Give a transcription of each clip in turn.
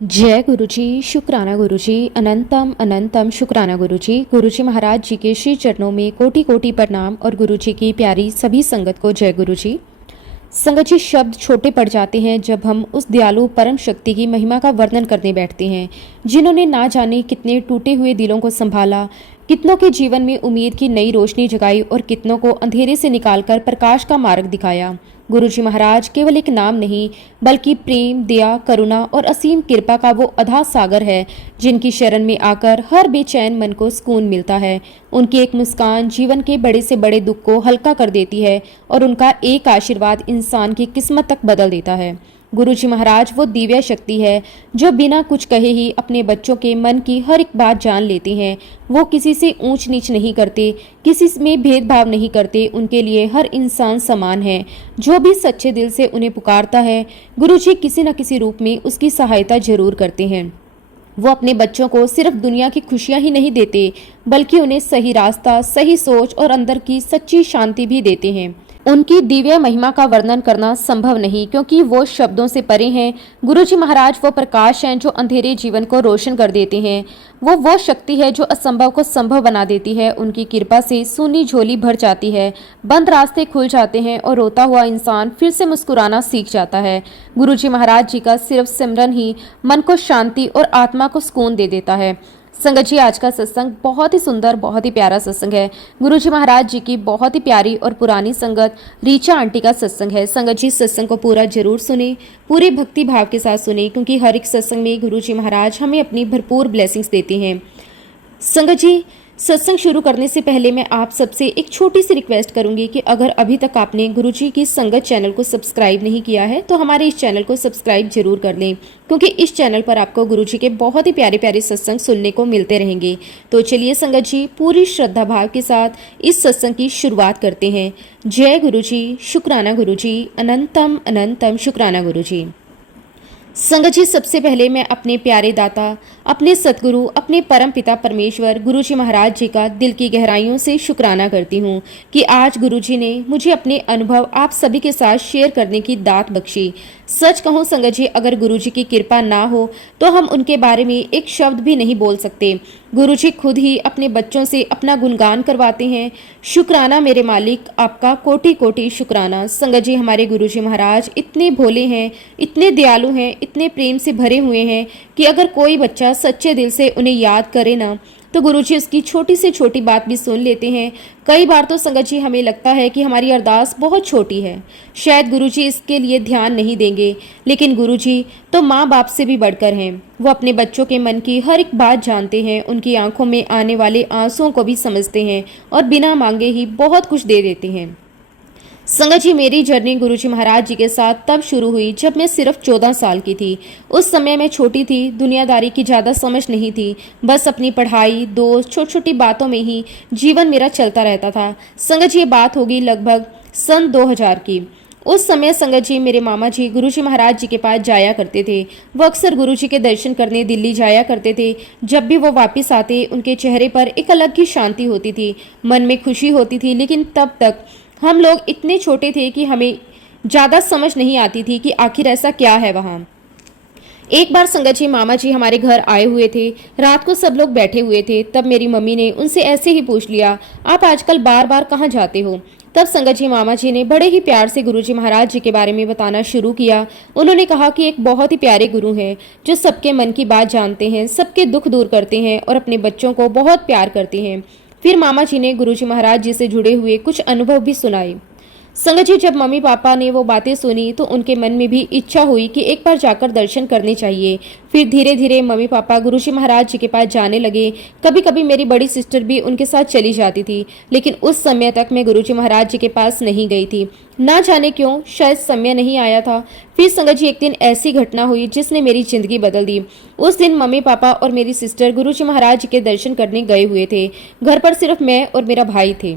जय गुरुजी, शुक्राना गुरुजी, अनंतम अनंतम शुक्राना गुरुजी। गुरुजी महाराज जी के श्री चरणों में कोटि कोटि प्रणाम और गुरुजी की प्यारी सभी संगत को जय गुरुजी। संगत जी, शब्द छोटे पड़ जाते हैं जब हम उस दयालु परम शक्ति की महिमा का वर्णन करने बैठते हैं, जिन्होंने ना जाने कितने टूटे हुए दिलों को संभाला, कितनों के जीवन में उम्मीद की नई रोशनी जगाई और कितनों को अंधेरे से निकालकर प्रकाश का मार्ग दिखाया। गुरुजी महाराज केवल एक नाम नहीं, बल्कि प्रेम, दया, करुणा और असीम कृपा का वो अथाह सागर है, जिनकी शरण में आकर हर बेचैन मन को सुकून मिलता है। उनकी एक मुस्कान जीवन के बड़े से बड़े दुख को हल्का कर देती है और उनका एक आशीर्वाद इंसान की किस्मत तक बदल देता है। गुरुजी महाराज वो दिव्य शक्ति है जो बिना कुछ कहे ही अपने बच्चों के मन की हर एक बात जान लेते हैं। वो किसी से ऊंच नीच नहीं करते, किसी में भेदभाव नहीं करते। उनके लिए हर इंसान समान है। जो भी सच्चे दिल से उन्हें पुकारता है, गुरुजी किसी न किसी रूप में उसकी सहायता जरूर करते हैं। वो अपने बच्चों को सिर्फ दुनिया की खुशियां ही नहीं देते, बल्कि उन्हें सही रास्ता, सही सोच और अंदर की सच्ची शांति भी देते हैं। उनकी दिव्य महिमा का वर्णन करना संभव नहीं, क्योंकि वो शब्दों से परे हैं। गुरुजी महाराज वो प्रकाश हैं जो अंधेरे जीवन को रोशन कर देते हैं। वो शक्ति है जो असंभव को संभव बना देती है। उनकी कृपा से सूनी झोली भर जाती है, बंद रास्ते खुल जाते हैं और रोता हुआ इंसान फिर से मुस्कुराना सीख जाता है। गुरुजी महाराज जी का सिर्फ सिमरन ही मन को शांति और आत्मा को सुकून दे देता है। संगत जी, आज का सत्संग बहुत ही सुंदर, बहुत ही प्यारा सत्संग है। गुरुजी महाराज जी की बहुत ही प्यारी और पुरानी संगत रीचा आंटी का सत्संग है। संगत जी, सत्संग को पूरा जरूर सुने, पूरे भक्ति भाव के साथ सुने, क्योंकि हर एक सत्संग में गुरुजी महाराज हमें अपनी भरपूर ब्लेसिंग्स देते हैं। संगत जी, सत्संग शुरू करने से पहले मैं आप सबसे एक छोटी सी रिक्वेस्ट करूंगी कि अगर अभी तक आपने गुरुजी की संगत चैनल को सब्सक्राइब नहीं किया है तो हमारे इस चैनल को सब्सक्राइब जरूर कर लें, क्योंकि इस चैनल पर आपको गुरुजी के बहुत ही प्यारे प्यारे सत्संग सुनने को मिलते रहेंगे। तो चलिए संगत जी, पूरी श्रद्धा भाव के साथ इस सत्संग की शुरुआत करते हैं। जय गुरुजी, शुक्राना गुरुजी, अनंतम अनंतम शुक्राना गुरुजी। संगत जी, सबसे पहले मैं अपने प्यारे दाता, अपने सतगुरु, अपने परम पिता परमेश्वर गुरुजी महाराज जी का दिल की गहराइयों से शुक्राना करती हूँ कि आज गुरुजी ने मुझे अपने अनुभव आप सभी के साथ शेयर करने की दात बख्शी। सच कहूँ संगत जी, अगर गुरुजी की कृपा ना हो तो हम उनके बारे में एक शब्द भी नहीं बोल सकते। गुरुजी खुद ही अपने बच्चों से अपना गुणगान करवाते हैं। शुक्राना मेरे मालिक, आपका कोटि कोटि शुक्राना। संगत जी, हमारे गुरुजी महाराज इतने भोले हैं, इतने दयालु हैं, इतने प्रेम से भरे हुए हैं कि अगर कोई बच्चा सच्चे दिल से उन्हें याद करे ना, तो गुरुजी उसकी छोटी से छोटी बात भी सुन लेते हैं। कई बार तो संगत जी हमें लगता है कि हमारी अरदास बहुत छोटी है, शायद गुरुजी इसके लिए ध्यान नहीं देंगे, लेकिन गुरुजी तो माँ बाप से भी बढ़कर हैं। वो अपने बच्चों के मन की हर एक बात जानते हैं, उनकी आंखों में आने वाले आंसुओं को भी समझते हैं और बिना मांगे ही बहुत कुछ दे देते हैं। संगत जी, मेरी जर्नी गुरुजी महाराज जी के साथ तब शुरू हुई जब मैं सिर्फ 14 साल की थी। उस समय मैं छोटी थी, दुनियादारी की ज़्यादा समझ नहीं थी, बस अपनी पढ़ाई, दोस्त, छोटी छोटी बातों में ही जीवन मेरा चलता रहता था। संगत जी, ये बात होगी लगभग सन 2000 की। उस समय संगत जी मेरे मामा जी गुरुजी महाराज जी के पास जाया करते थे। वो अक्सर गुरुजी के दर्शन करने दिल्ली जाया करते थे। जब भी वो वापस आते, उनके चेहरे पर एक अलग ही शांति होती थी, मन में खुशी होती थी। लेकिन तब तक हम लोग इतने छोटे थे कि हमें ज़्यादा समझ नहीं आती थी कि आखिर ऐसा क्या है वहाँ। एक बार संगत जी मामा जी हमारे घर आए हुए थे। रात को सब लोग बैठे हुए थे। तब मेरी मम्मी ने उनसे ऐसे ही पूछ लिया, आप आजकल बार बार कहाँ जाते हो? तब संगत जी मामा जी ने बड़े ही प्यार से गुरुजी महाराज जी के बारे में बताना शुरू किया। उन्होंने कहा कि एक बहुत ही प्यारे गुरु हैं जो सबके मन की बात जानते हैं, सबके दुख दूर करते हैं और अपने बच्चों को बहुत प्यार करते हैं। फिर मामा जी ने गुरुजी महाराज जी से जुड़े हुए कुछ अनुभव भी सुनाए। संगत जी, जब मम्मी पापा ने वो बातें सुनी तो उनके मन में भी इच्छा हुई कि एक बार जाकर दर्शन करने चाहिए। फिर धीरे धीरे मम्मी पापा गुरुजी महाराज जी के पास जाने लगे। कभी कभी मेरी बड़ी सिस्टर भी उनके साथ चली जाती थी, लेकिन उस समय तक मैं गुरुजी महाराज जी के पास नहीं गई थी। ना जाने क्यों, शायद समय नहीं आया था। फिर संगत जी, एक दिन ऐसी घटना हुई जिसने मेरी जिंदगी बदल दी। उस दिन मम्मी पापा और मेरी सिस्टर गुरुजी महाराज जी के दर्शन करने गए हुए थे। घर पर सिर्फ मैं और मेरा भाई थे।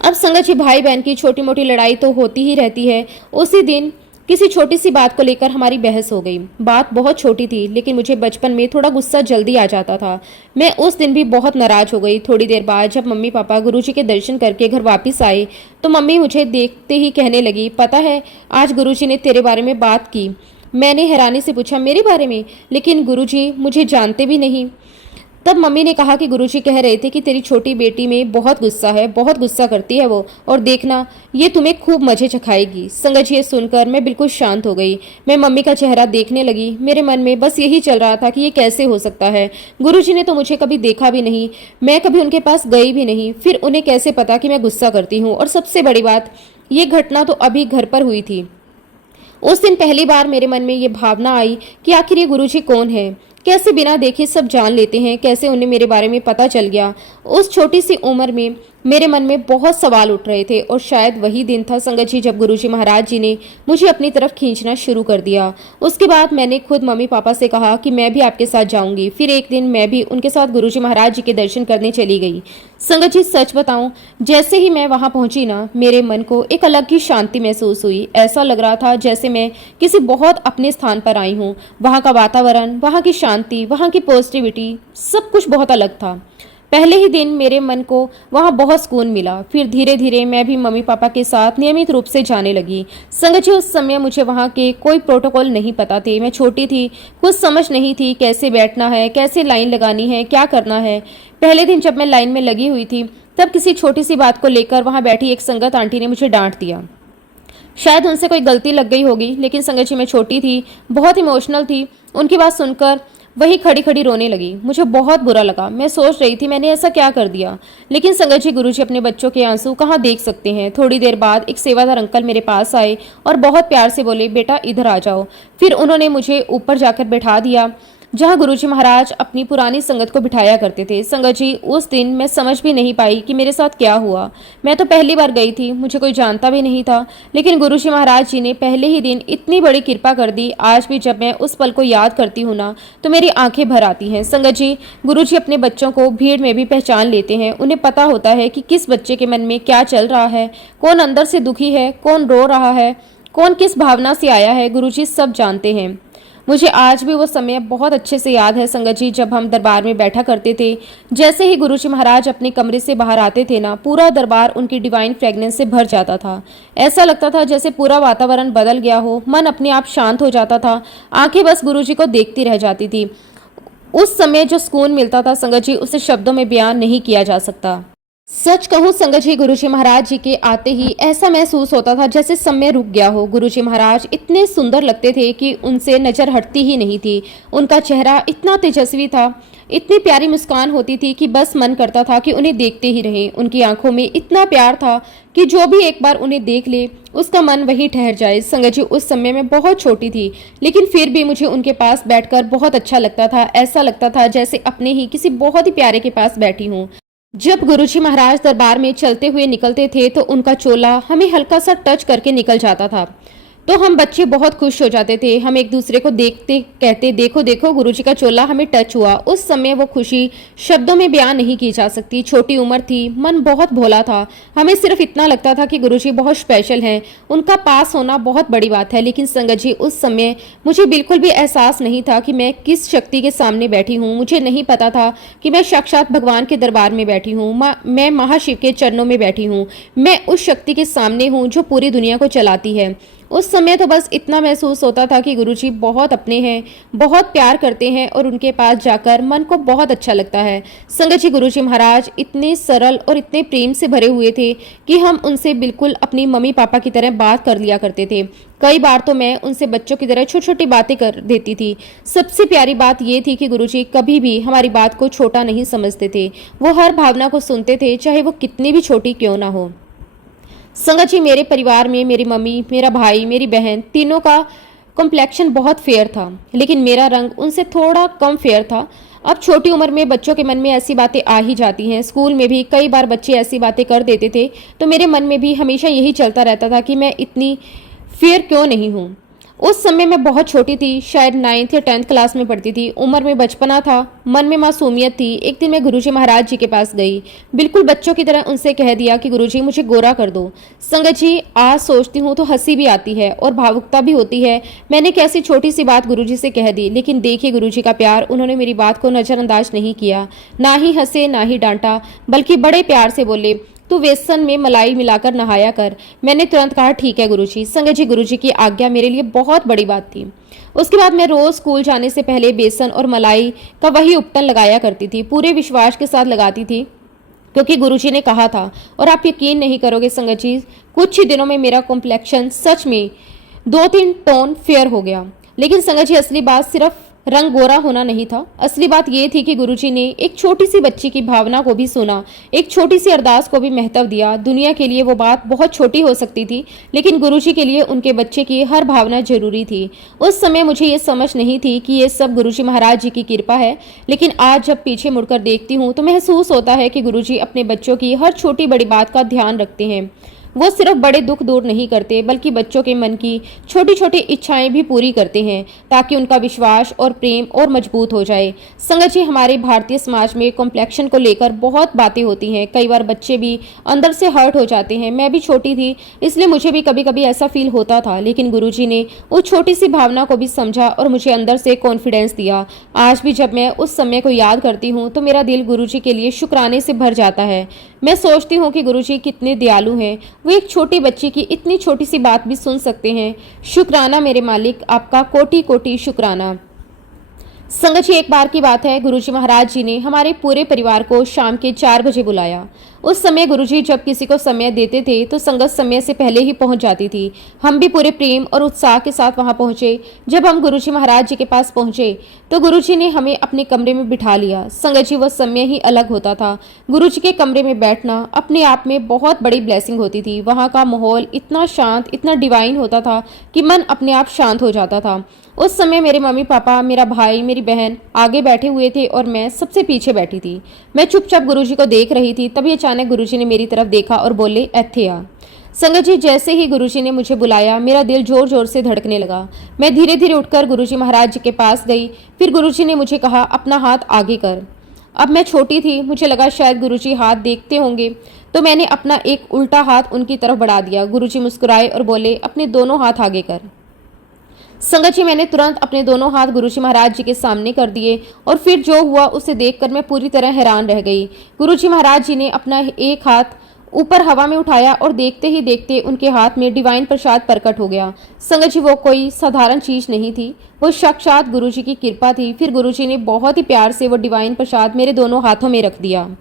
अब संगत जी, भाई बहन की छोटी मोटी लड़ाई तो होती ही रहती है। उसी दिन किसी छोटी सी बात को लेकर हमारी बहस हो गई। बात बहुत छोटी थी, लेकिन मुझे बचपन में थोड़ा गुस्सा जल्दी आ जाता था। मैं उस दिन भी बहुत नाराज हो गई। थोड़ी देर बाद जब मम्मी पापा गुरुजी के दर्शन करके घर वापस आए तो मम्मी मुझे देखते ही कहने लगी, पता है आज गुरुजी ने तेरे बारे में बात की। मैंने हैरानी से पूछा, मेरे बारे में? लेकिन गुरुजी मुझे जानते भी नहीं। तब मम्मी ने कहा कि गुरुजी कह रहे थे कि तेरी छोटी बेटी में बहुत गुस्सा है, बहुत गुस्सा करती है वो, और देखना ये तुम्हें खूब मजे चखाएगी। संगत जी, ये सुनकर मैं बिल्कुल शांत हो गई। मैं मम्मी का चेहरा देखने लगी। मेरे मन में बस यही चल रहा था कि ये कैसे हो सकता है। गुरुजी ने तो मुझे कभी देखा भी नहीं, मैं कभी उनके पास गई भी नहीं, फिर उन्हें कैसे पता कि मैं गुस्सा करती हूँ? और सबसे बड़ी बात, ये घटना तो अभी घर पर हुई थी। उस दिन पहली बार मेरे मन में ये भावना आई कि आखिर ये गुरुजी कौन है, कैसे बिना देखे सब जान लेते हैं, कैसे उन्हें मेरे बारे में पता चल गया। उस छोटी सी उम्र में मेरे मन में बहुत सवाल उठ रहे थे, और शायद वही दिन था संगत जी जब गुरुजी महाराज जी ने मुझे अपनी तरफ खींचना शुरू कर दिया। उसके बाद मैंने खुद मम्मी पापा से कहा कि मैं भी आपके साथ जाऊंगी। फिर एक दिन मैं भी उनके साथ गुरुजी महाराज जी के दर्शन करने चली गई। संगत जी, सच बताऊं, जैसे ही मैं वहां पहुंची ना, मेरे मन को एक अलग ही शांति महसूस हुई। ऐसा लग रहा था जैसे मैं किसी बहुत अपने स्थान पर आई हूँ। वहां का वातावरण, वहां की शांति, वहां की पॉजिटिविटी, सब कुछ बहुत अलग था। पहले ही दिन मेरे मन को वहां बहुत सुकून मिला। फिर धीरे धीरे मैं भी मम्मी पापा के साथ नियमित रूप से जाने लगी। संगत जी, उस समय मुझे वहां के कोई प्रोटोकॉल नहीं पता थे। मैं छोटी थी, कुछ समझ नहीं थी कैसे बैठना है, कैसे लाइन लगानी है, क्या करना है। पहले दिन जब मैं लाइन में लगी हुई थी, तब किसी छोटी सी बात को लेकर वहां बैठी एक संगत आंटी ने मुझे डांट दिया। शायद उनसे कोई गलती लग गई होगी, लेकिन संगत जी, मैं छोटी थी, बहुत इमोशनल थी। उनकी बात सुनकर वही खड़ी खड़ी रोने लगी। मुझे बहुत बुरा लगा। मैं सोच रही थी मैंने ऐसा क्या कर दिया, लेकिन संगत जी, गुरुजी अपने बच्चों के आंसू कहाँ देख सकते हैं। थोड़ी देर बाद एक सेवादार अंकल मेरे पास आए और बहुत प्यार से बोले, बेटा इधर आ जाओ। फिर उन्होंने मुझे ऊपर जाकर बैठा दिया, जहां गुरुजी महाराज अपनी पुरानी संगत को बिठाया करते थे। संगत जी, उस दिन मैं समझ भी नहीं पाई कि मेरे साथ क्या हुआ। मैं तो पहली बार गई थी, मुझे कोई जानता भी नहीं था, लेकिन गुरुजी महाराज जी ने पहले ही दिन इतनी बड़ी कृपा कर दी। आज भी जब मैं उस पल को याद करती हूँ ना, तो मेरी आंखें भर आती हैं। संगत जी, गुरुजी अपने बच्चों को भीड़ में भी पहचान लेते हैं। उन्हें पता होता है कि किस बच्चे के मन में क्या चल रहा है, कौन अंदर से दुखी है, कौन रो रहा है, कौन किस भावना से आया है। गुरुजी सब जानते हैं। मुझे आज भी वो समय बहुत अच्छे से याद है संगत जी, जब हम दरबार में बैठा करते थे। जैसे ही गुरुजी महाराज अपने कमरे से बाहर आते थे ना, पूरा दरबार उनकी डिवाइन फ्रेग्रेंस से भर जाता था। ऐसा लगता था जैसे पूरा वातावरण बदल गया हो, मन अपने आप शांत हो जाता था, आंखें बस गुरुजी को देखती रह जाती थी। उस समय जो सुकून मिलता था संगत जी, उसे शब्दों में बयान नहीं किया जा सकता। सच कहूँ संगत जी, गुरुजी महाराज जी के आते ही ऐसा महसूस होता था जैसे समय रुक गया हो। गुरुजी महाराज इतने सुंदर लगते थे कि उनसे नजर हटती ही नहीं थी। उनका चेहरा इतना तेजस्वी था, इतनी प्यारी मुस्कान होती थी कि बस मन करता था कि उन्हें देखते ही रहें। उनकी आंखों में इतना प्यार था कि जो भी एक बार उन्हें देख ले, उसका मन वहीं ठहर जाए। संगत जी, उस समय मैं बहुत छोटी थी, लेकिन फिर भी मुझे उनके पास बैठकर बहुत अच्छा लगता था। ऐसा लगता था जैसे अपने ही किसी बहुत ही प्यारे के पास बैठी हूँ। जब गुरुजी महाराज दरबार में चलते हुए निकलते थे, तो उनका चोला हमें हल्का सा टच करके निकल जाता था, तो हम बच्चे बहुत खुश हो जाते थे। हम एक दूसरे को देखते कहते, देखो देखो गुरुजी का चोला हमें टच हुआ। उस समय वो खुशी शब्दों में बयान नहीं की जा सकती। छोटी उम्र थी, मन बहुत भोला था। हमें सिर्फ इतना लगता था कि गुरुजी बहुत स्पेशल हैं, उनका पास होना बहुत बड़ी बात है। लेकिन संगत जी, उस समय मुझे बिल्कुल भी एहसास नहीं था कि मैं किस शक्ति के सामने बैठी हूँ। मुझे नहीं पता था कि मैं साक्षात भगवान के दरबार में बैठी हूँ, मैं महाशिव के चरणों में बैठी हूँ, मैं उस शक्ति के सामने हूँ जो पूरी दुनिया को चलाती है। उस समय तो बस इतना महसूस होता था कि गुरुजी बहुत अपने हैं, बहुत प्यार करते हैं, और उनके पास जाकर मन को बहुत अच्छा लगता है। संगत जी, गुरुजी महाराज इतने सरल और इतने प्रेम से भरे हुए थे कि हम उनसे बिल्कुल अपनी मम्मी पापा की तरह बात कर लिया करते थे। कई बार तो मैं उनसे बच्चों की तरह छोटी छोटी बातें कर देती थी। सबसे प्यारी बात ये थी कि गुरुजी कभी भी हमारी बात को छोटा नहीं समझते थे। वो हर भावना को सुनते थे, चाहे वो कितनी भी छोटी क्यों ना हो। संगत जी, मेरे परिवार में मेरी मम्मी, मेरा भाई, मेरी बहन, तीनों का कॉम्प्लेक्शन बहुत फेयर था, लेकिन मेरा रंग उनसे थोड़ा कम फेयर था। अब छोटी उम्र में बच्चों के मन में ऐसी बातें आ ही जाती हैं। स्कूल में भी कई बार बच्चे ऐसी बातें कर देते थे, तो मेरे मन में भी हमेशा यही चलता रहता था कि मैं इतनी फेयर क्यों नहीं हूँ। उस समय मैं बहुत छोटी थी, शायद 9th या 10th क्लास में पढ़ती थी। उम्र में बचपना था, मन में मासूमियत थी। एक दिन मैं गुरुजी महाराज जी के पास गई, बिल्कुल बच्चों की तरह उनसे कह दिया कि गुरुजी मुझे गोरा कर दो। संगत जी, आज सोचती हूँ तो हंसी भी आती है और भावुकता भी होती है। मैंने कैसी छोटी सी बात गुरुजी से कह दी, लेकिन देखिए गुरुजी का प्यार, उन्होंने मेरी बात को नजरअंदाज नहीं किया, ना ही हंसे ना ही डांटा, बल्कि बड़े प्यार से बोले, तू बेसन में मलाई मिलाकर नहाया कर। मैंने तुरंत कहा ठीक है गुरुजी। संगत जी, गुरुजी की आज्ञा मेरे लिए बहुत बड़ी बात थी। उसके बाद मैं रोज स्कूल जाने से पहले बेसन और मलाई का वही उपटन लगाया करती थी, पूरे विश्वास के साथ लगाती थी क्योंकि गुरुजी ने कहा था। और आप यकीन नहीं करोगे संगत जी, कुछ ही दिनों में मेरा कॉम्प्लेक्शन सच में 2-3 टोन फेयर हो गया। लेकिन संगत जी, असली बात सिर्फ रंग गोरा होना नहीं था। असली बात यह थी कि गुरुजी ने एक छोटी सी बच्ची की भावना को भी सुना, एक छोटी सी अरदास को भी महत्व दिया। दुनिया के लिए वो बात बहुत छोटी हो सकती थी, लेकिन गुरुजी के लिए उनके बच्चे की हर भावना जरूरी थी। उस समय मुझे ये समझ नहीं थी कि ये सब गुरुजी महाराज जी की कृपा है, लेकिन आज जब पीछे मुड़कर देखती हूँ तो महसूस होता है कि गुरुजी अपने बच्चों की हर छोटी बड़ी बात का ध्यान रखते हैं। वो सिर्फ बड़े दुख दूर नहीं करते, बल्कि बच्चों के मन की छोटी छोटी इच्छाएं भी पूरी करते हैं, ताकि उनका विश्वास और प्रेम और मजबूत हो जाए। संगत जी, हमारे भारतीय समाज में कॉम्प्लेक्शन को लेकर बहुत बातें होती हैं। कई बार बच्चे भी अंदर से हर्ट हो जाते हैं। मैं भी छोटी थी, इसलिए मुझे भी कभी कभी ऐसा फील होता था, लेकिन गुरुजी ने उस छोटी सी भावना को भी समझा और मुझे अंदर से कॉन्फिडेंस दिया। आज भी जब मैं उस समय को याद करती हूँ तो मेरा दिल गुरुजी के लिए शुक्राने से भर जाता है। मैं सोचती हूँ कि गुरुजी कितने दयालु हैं, वो एक छोटी बच्ची की इतनी छोटी सी बात भी सुन सकते हैं। शुक्राना मेरे मालिक, आपका कोटि कोटि शुक्राना। संगत जी, एक बार की बात है, गुरुजी महाराज जी ने हमारे पूरे परिवार को शाम के 4 बजे बुलाया। उस समय गुरुजी जब किसी को समय देते थे तो संगत समय से पहले ही पहुंच जाती थी। हम भी पूरे प्रेम और उत्साह के साथ वहां पहुंचे। जब हम गुरुजी महाराज जी के पास पहुंचे तो गुरुजी ने हमें अपने कमरे में बिठा लिया। संगत जी, वह समय ही अलग होता था। गुरुजी के कमरे में बैठना अपने आप में बहुत बड़ी ब्लेसिंग होती थी। वहाँ का माहौल इतना शांत, इतना डिवाइन होता था कि मन अपने आप शांत हो जाता था। उस समय मेरे मम्मी पापा, मेरा भाई, मेरी बहन आगे बैठे हुए थे और मैं सबसे पीछे बैठी थी। मैं चुपचाप गुरुजी को देख रही थी। तभी अचानक गुरुजी ने मेरी तरफ देखा और बोले, "एथे आ।" संगत जी, जैसे ही गुरुजी ने मुझे बुलाया मेरा दिल जोर जोर से धड़कने लगा। मैं धीरे धीरे उठकर गुरुजी महाराज जी के पास गई। फिर गुरुजी ने मुझे कहा, "अपना हाथ आगे कर।" अब मैं छोटी थी, मुझे लगा शायद गुरुजी हाथ देखते होंगे, तो मैंने अपना एक उल्टा हाथ उनकी तरफ बढ़ा दिया। गुरुजी मुस्कुराए और बोले, "अपने दोनों हाथ आगे कर।" संगत जी, मैंने तुरंत अपने दोनों हाथ गुरुजी महाराज जी के सामने कर दिए और फिर जो हुआ उसे देखकर मैं पूरी तरह हैरान रह गई। गुरुजी महाराज जी ने अपना एक हाथ ऊपर हवा में उठाया और देखते ही देखते उनके हाथ में डिवाइन प्रसाद प्रकट हो गया। संगत जी, वो कोई साधारण चीज नहीं थी, वो साक्षात गुरुजी की कृपा थी। फिर गुरुजी ने बहुत ही प्यार से वो डिवाइन प्रसाद मेरे दोनों हाथों में रख दिया।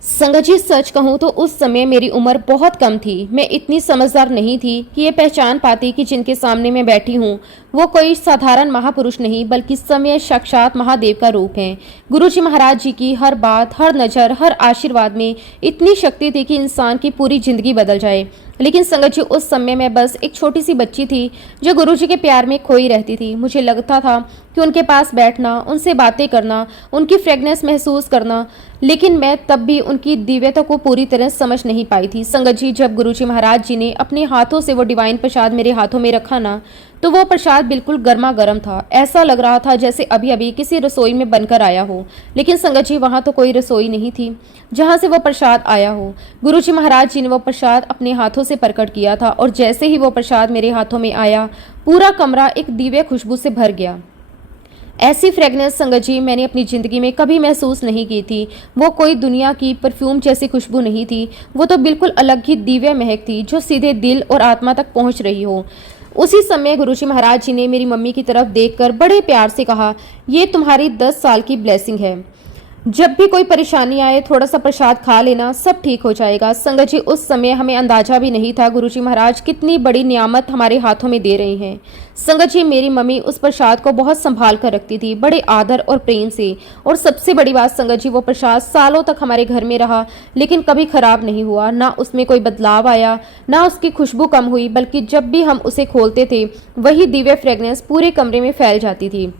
संगत जी, सच कहूँ तो उस समय मेरी उम्र बहुत कम थी। मैं इतनी समझदार नहीं थी कि ये पहचान पाती कि जिनके सामने मैं बैठी हूँ वो कोई साधारण महापुरुष नहीं, बल्कि समय साक्षात महादेव का रूप है। गुरुजी महाराज जी की हर बात, हर नज़र, हर आशीर्वाद में इतनी शक्ति थी कि इंसान की पूरी जिंदगी बदल जाए। लेकिन संगत जी, उस समय मैं बस एक छोटी सी बच्ची थी जो गुरुजी के प्यार में खोई रहती थी। मुझे लगता था कि उनके पास बैठना, उनसे बातें करना, उनकी फ्रेगनेंस महसूस करना, लेकिन मैं तब भी उनकी दिव्यता को पूरी तरह समझ नहीं पाई थी। संगत जी, जब गुरुजी महाराज जी ने अपने हाथों से वो डिवाइन प्रसाद मेरे हाथों में रखा ना, तो वो प्रसाद बिल्कुल गर्मा गर्म था। ऐसा लग रहा था जैसे अभी अभी किसी रसोई में बनकर आया हो। लेकिन संगत जी, वहाँ तो कोई रसोई नहीं थी जहाँ से वो प्रसाद आया हो। गुरुजी महाराज जी ने वो प्रसाद अपने हाथों से प्रकट किया था और जैसे ही वो प्रसाद मेरे हाथों में आया, पूरा कमरा एक दिव्य खुशबू से भर गया। ऐसी फ्रेगनेंस संगत जी मैंने अपनी ज़िंदगी में कभी महसूस नहीं की थी। वो कोई दुनिया की परफ्यूम जैसी खुशबू नहीं थी, वो तो बिल्कुल अलग ही दिव्य महक थी जो सीधे दिल और आत्मा तक पहुंच रही हो। उसी समय गुरुजी महाराज जी ने मेरी मम्मी की तरफ देखकर बड़े प्यार से कहा, "ये तुम्हारी 10 साल की ब्लेसिंग है। जब भी कोई परेशानी आए थोड़ा सा प्रसाद खा लेना, सब ठीक हो जाएगा।" संगत जी, उस समय हमें अंदाजा भी नहीं था गुरुजी महाराज कितनी बड़ी नियामत हमारे हाथों में दे रहे हैं। संगत जी, मेरी मम्मी उस प्रसाद को बहुत संभाल कर रखती थी, बड़े आदर और प्रेम से। और सबसे बड़ी बात संगत जी, वो प्रसाद सालों तक हमारे घर में रहा, लेकिन कभी खराब नहीं हुआ। ना उसमें कोई बदलाव आया, ना उसकी खुशबू कम हुई, बल्कि जब भी हम उसे खोलते थे वही दिव्य फ्रेगनेंस पूरे कमरे में फैल जाती थी।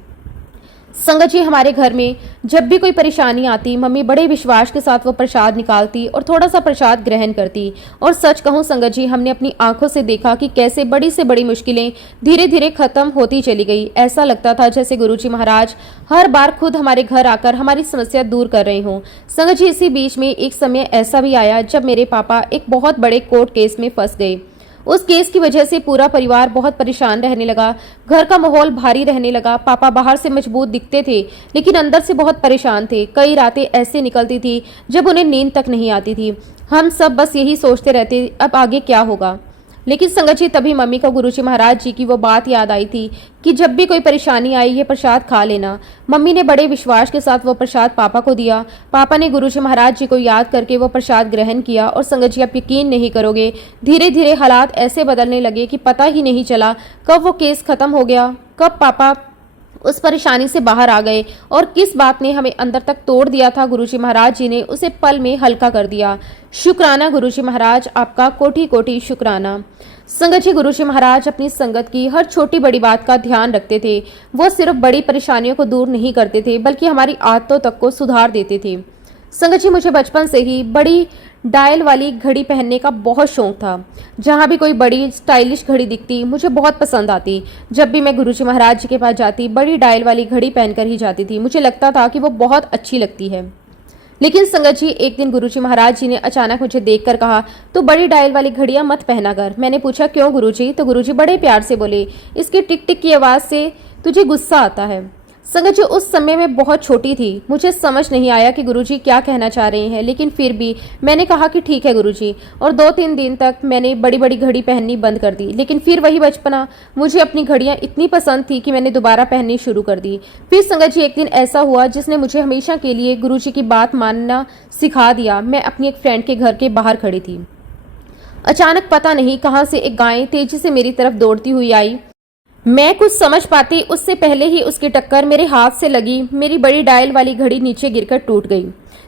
संगत जी, हमारे घर में जब भी कोई परेशानी आती, मम्मी बड़े विश्वास के साथ वो प्रसाद निकालती और थोड़ा सा प्रसाद ग्रहण करती। और सच कहूँ संगत जी, हमने अपनी आंखों से देखा कि कैसे बड़ी से बड़ी मुश्किलें धीरे धीरे खत्म होती चली गई। ऐसा लगता था जैसे गुरुजी महाराज हर बार खुद हमारे घर आकर हमारी समस्या दूर कर रहे हों। संगत जी, इसी बीच में एक समय ऐसा भी आया जब मेरे पापा एक बहुत बड़े कोर्ट केस में फंस गए। उस केस की वजह से पूरा परिवार बहुत परेशान रहने लगा। घर का माहौल भारी रहने लगा। पापा बाहर से मजबूत दिखते थे, लेकिन अंदर से बहुत परेशान थे। कई रातें ऐसे निकलती थी जब उन्हें नींद तक नहीं आती थी। हम सब बस यही सोचते रहते अब आगे क्या होगा। लेकिन संगत जी तभी मम्मी को गुरुजी महाराज जी की वो बात याद आई थी कि जब भी कोई परेशानी आई ये प्रसाद खा लेना। मम्मी ने बड़े विश्वास के साथ वो प्रसाद पापा को दिया। पापा ने गुरुजी महाराज जी को याद करके वो प्रसाद ग्रहण किया और संगत जी आप यकीन नहीं करोगे, धीरे धीरे हालात ऐसे बदलने लगे कि पता ही नहीं चला कब वो केस खत्म हो गया, कब पापा उस परेशानी से बाहर आ गए और किस बात ने हमें अंदर तक तोड़ दिया था। गुरुजी महाराज जी ने उसे पल में हल्का कर दिया। शुक्राना गुरुजी महाराज, आपका कोटि कोटि शुक्राना। संगत जी गुरुजी महाराज अपनी संगत की हर छोटी बड़ी बात का ध्यान रखते थे। वो सिर्फ बड़ी परेशानियों को दूर नहीं करते थे बल्कि हमारी आदतों तक को सुधार देते थे। संगत जी मुझे बचपन से ही बड़ी डायल वाली घड़ी पहनने का बहुत शौक था। जहाँ भी कोई बड़ी स्टाइलिश घड़ी दिखती मुझे बहुत पसंद आती। जब भी मैं गुरुजी महाराज जी के पास जाती बड़ी डायल वाली घड़ी पहनकर ही जाती थी। मुझे लगता था कि वो बहुत अच्छी लगती है। लेकिन संगत जी एक दिन गुरुजी महाराज जी ने अचानक मुझे देखकर कहा, तो बड़ी डायल वाली घड़ियां मत पहना कर। मैंने पूछा क्यों गुरुजी? तो गुरुजी बड़े प्यार से बोले, इसकी टिक टिक की आवाज़ से तुझे गुस्सा आता है। संगत जी उस समय मैं बहुत छोटी थी, मुझे समझ नहीं आया कि गुरुजी क्या कहना चाह रहे हैं, लेकिन फिर भी मैंने कहा कि ठीक है गुरुजी। और 2-3 दिन तक मैंने बड़ी बड़ी घड़ी पहननी बंद कर दी। लेकिन फिर वही बचपना, मुझे अपनी घड़ियां इतनी पसंद थी कि मैंने दोबारा पहननी शुरू कर दी। फिर संगत जी एक दिन ऐसा हुआ जिसने मुझे हमेशा के लिए गुरुजी की बात मानना सिखा दिया। मैं अपनी एक फ्रेंड के घर के बाहर खड़ी थी। अचानक पता नहीं कहाँ से एक गाय तेजी से मेरी तरफ दौड़ती हुई आई। मैं कुछ समझ पाती उससे पहले ही उसकी टक्कर मेरे हाथ से लगी। मेरी बड़ी डायल वाली घड़ी नीचे गिरकर टूट गई।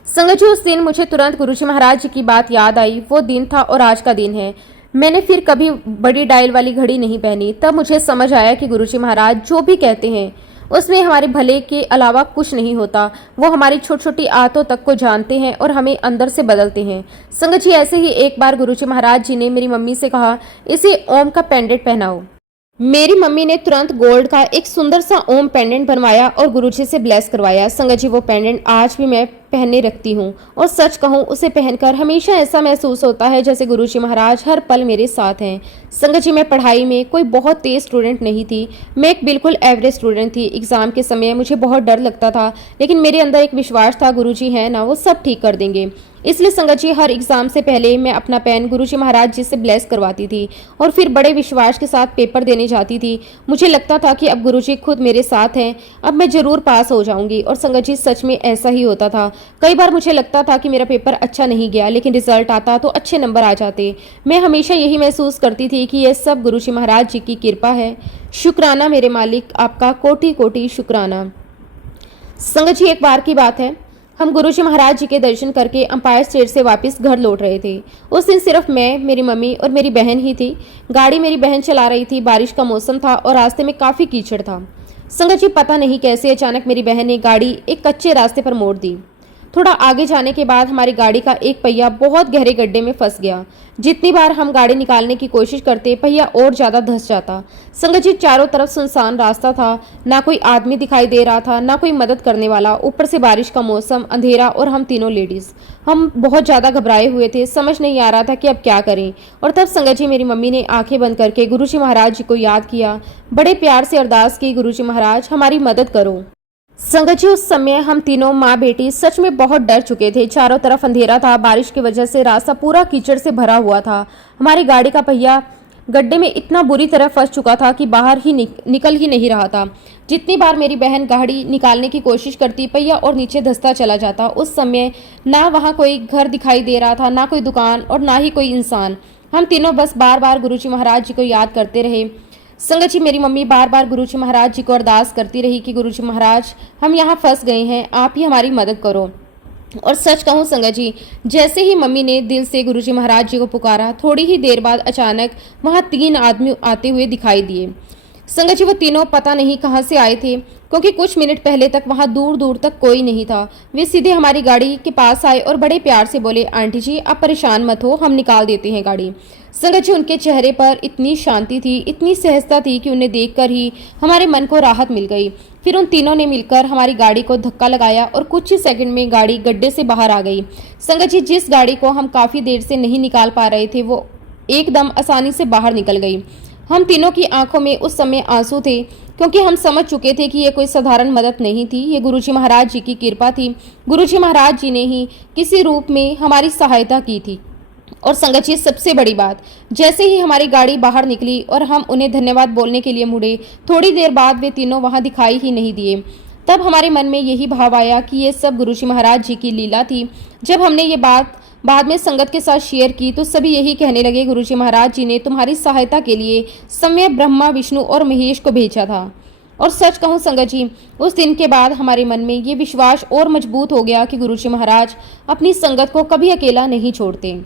संगत जी उस दिन मुझे तुरंत गुरुजी महाराज जी की बात याद आई। वो दिन था और आज का दिन है। मैंने फिर कभी बड़ी डायल वाली घड़ी नहीं पहनी। तब मुझे समझ आया कि गुरुजी महाराज जो भी कहते हैं उसमें हमारे भले के अलावा कुछ नहीं होता। वो हमारी छोटी छोटी आदतों तक को जानते हैं और हमें अंदर से बदलते हैं। संगत जी ऐसे ही एक बार गुरुजी महाराज जी ने मेरी मम्मी से कहा, इसे ओम का पेंडेंट पहनाओ। मेरी मम्मी ने तुरंत गोल्ड का एक सुंदर सा ओम पेंडेंट बनवाया और गुरुजी से ब्लेस करवाया। संगत जी वो पेंडेंट आज भी मैं पहनने रखती हूँ और सच कहूँ उसे पहनकर हमेशा ऐसा महसूस होता है जैसे गुरुजी महाराज हर पल मेरे साथ हैं। संगत जी मैं पढ़ाई में कोई बहुत तेज स्टूडेंट नहीं थी। मैं एक बिल्कुल एवरेज स्टूडेंट थी। एग्जाम के समय मुझे बहुत डर लगता था, लेकिन मेरे अंदर एक विश्वास था गुरुजी है ना, वो सब ठीक कर देंगे। इसलिए संगत जी हर एग्जाम से पहले मैं अपना पेन गुरुजी महाराज जी से ब्लेस करवाती थी और फिर बड़े विश्वास के साथ पेपर देने जाती थी। मुझे लगता था कि अब गुरुजी खुद मेरे साथ हैं, अब मैं जरूर पास हो जाऊंगी। और संगत जी सच में ऐसा ही होता था। कई बार मुझे लगता था कि मेरा पेपर अच्छा नहीं गया, लेकिन रिजल्ट आता तो अच्छे नंबर आ जाते। मैं हमेशा यही महसूस करती थी कि यह सब गुरुजी महाराज जी की कृपा है। शुक्राना मेरे मालिक, आपका कोटि कोटि शुक्राना। संगत जी एक बार की बात है, हम गुरुजी महाराज जी के दर्शन करके अंपायर स्टेट से वापस घर लौट रहे थे। उस दिन सिर्फ मैं, मेरी मम्मी और मेरी बहन ही थी। गाड़ी मेरी बहन चला रही थी। बारिश का मौसम था और रास्ते में काफ़ी कीचड़ था। संगत जी पता नहीं कैसे अचानक मेरी बहन ने गाड़ी एक कच्चे रास्ते पर मोड़ दी। थोड़ा आगे जाने के बाद हमारी गाड़ी का एक पहिया बहुत गहरे गड्ढे में फंस गया। जितनी बार हम गाड़ी निकालने की कोशिश करते पहिया और ज़्यादा धंस जाता। संगत जी चारों तरफ सुनसान रास्ता था, ना कोई आदमी दिखाई दे रहा था, ना कोई मदद करने वाला। ऊपर से बारिश का मौसम, अंधेरा और हम तीनों लेडीज़। हम बहुत ज़्यादा घबराए हुए थे, समझ नहीं आ रहा था कि अब क्या करें। और तब संगत जी मेरी मम्मी ने आंखें बंद करके गुरुजी महाराज जी को याद किया, बड़े प्यार से अरदास की, गुरुजी महाराज हमारी मदद करो। संगत जी उस समय हम तीनों माँ बेटी सच में बहुत डर चुके थे। चारों तरफ अंधेरा था, बारिश की वजह से रास्ता पूरा कीचड़ से भरा हुआ था। हमारी गाड़ी का पहिया गड्ढे में इतना बुरी तरह फंस चुका था कि बाहर ही निकल ही नहीं रहा था। जितनी बार मेरी बहन गाड़ी निकालने की कोशिश करती पहिया और नीचे धंसता चला जाता। उस समय ना वहाँ कोई घर दिखाई दे रहा था, ना कोई दुकान और ना ही कोई इंसान। हम तीनों बस बार बार गुरुजी महाराज जी को याद करते रहे। संगत जी मेरी मम्मी बार बार गुरुजी महाराज जी को अरदास करती रही कि गुरुजी महाराज हम यहाँ फंस गए हैं, आप ही हमारी मदद करो। और सच कहूँ संगत जी, जैसे ही मम्मी ने दिल से गुरुजी महाराज जी को पुकारा, थोड़ी ही देर बाद अचानक वहाँ 3 आदमी आते हुए दिखाई दिए। संगत जी वो तीनों पता नहीं कहाँ से आए थे, क्योंकि कुछ मिनट पहले तक वहाँ दूर दूर तक कोई नहीं था। वे सीधे हमारी गाड़ी के पास आए और बड़े प्यार से बोले, आंटी जी आप परेशान मत हो, हम निकाल देते हैं गाड़ी। संगत जी उनके चेहरे पर इतनी शांति थी, इतनी सहजता थी कि उन्हें देखकर ही हमारे मन को राहत मिल गई। फिर उन तीनों ने मिलकर हमारी गाड़ी को धक्का लगाया और कुछ ही सेकंड में गाड़ी गड्ढे से बाहर आ गई। संगत जी जिस गाड़ी को हम काफ़ी देर से नहीं निकाल पा रहे थे वो एकदम आसानी से बाहर निकल गई। हम तीनों की आंखों में उस समय आंसू थे, क्योंकि हम समझ चुके थे कि ये कोई साधारण मदद नहीं थी, ये गुरुजी महाराज जी की कृपा थी। गुरुजी महाराज जी ने ही किसी रूप में हमारी सहायता की थी। और संगत जी, सबसे बड़ी बात, जैसे ही हमारी गाड़ी बाहर निकली और हम उन्हें धन्यवाद बोलने के लिए मुड़े, थोड़ी देर बाद वे तीनों वहां दिखाई ही नहीं दिए। तब हमारे मन में यही भाव आया कि ये सब गुरुजी महाराज जी की लीला थी। जब हमने ये बात बाद में संगत के साथ शेयर की तो सभी यही कहने लगे, गुरुजी महाराज जी ने तुम्हारी सहायता के लिए स्वयं ब्रह्मा, विष्णु और महेश को भेजा था। और सच कहूं संगत जी, उस दिन के बाद हमारे मन में ये विश्वास और मजबूत हो गया कि गुरुजी महाराज अपनी संगत को कभी अकेला नहीं छोड़ते।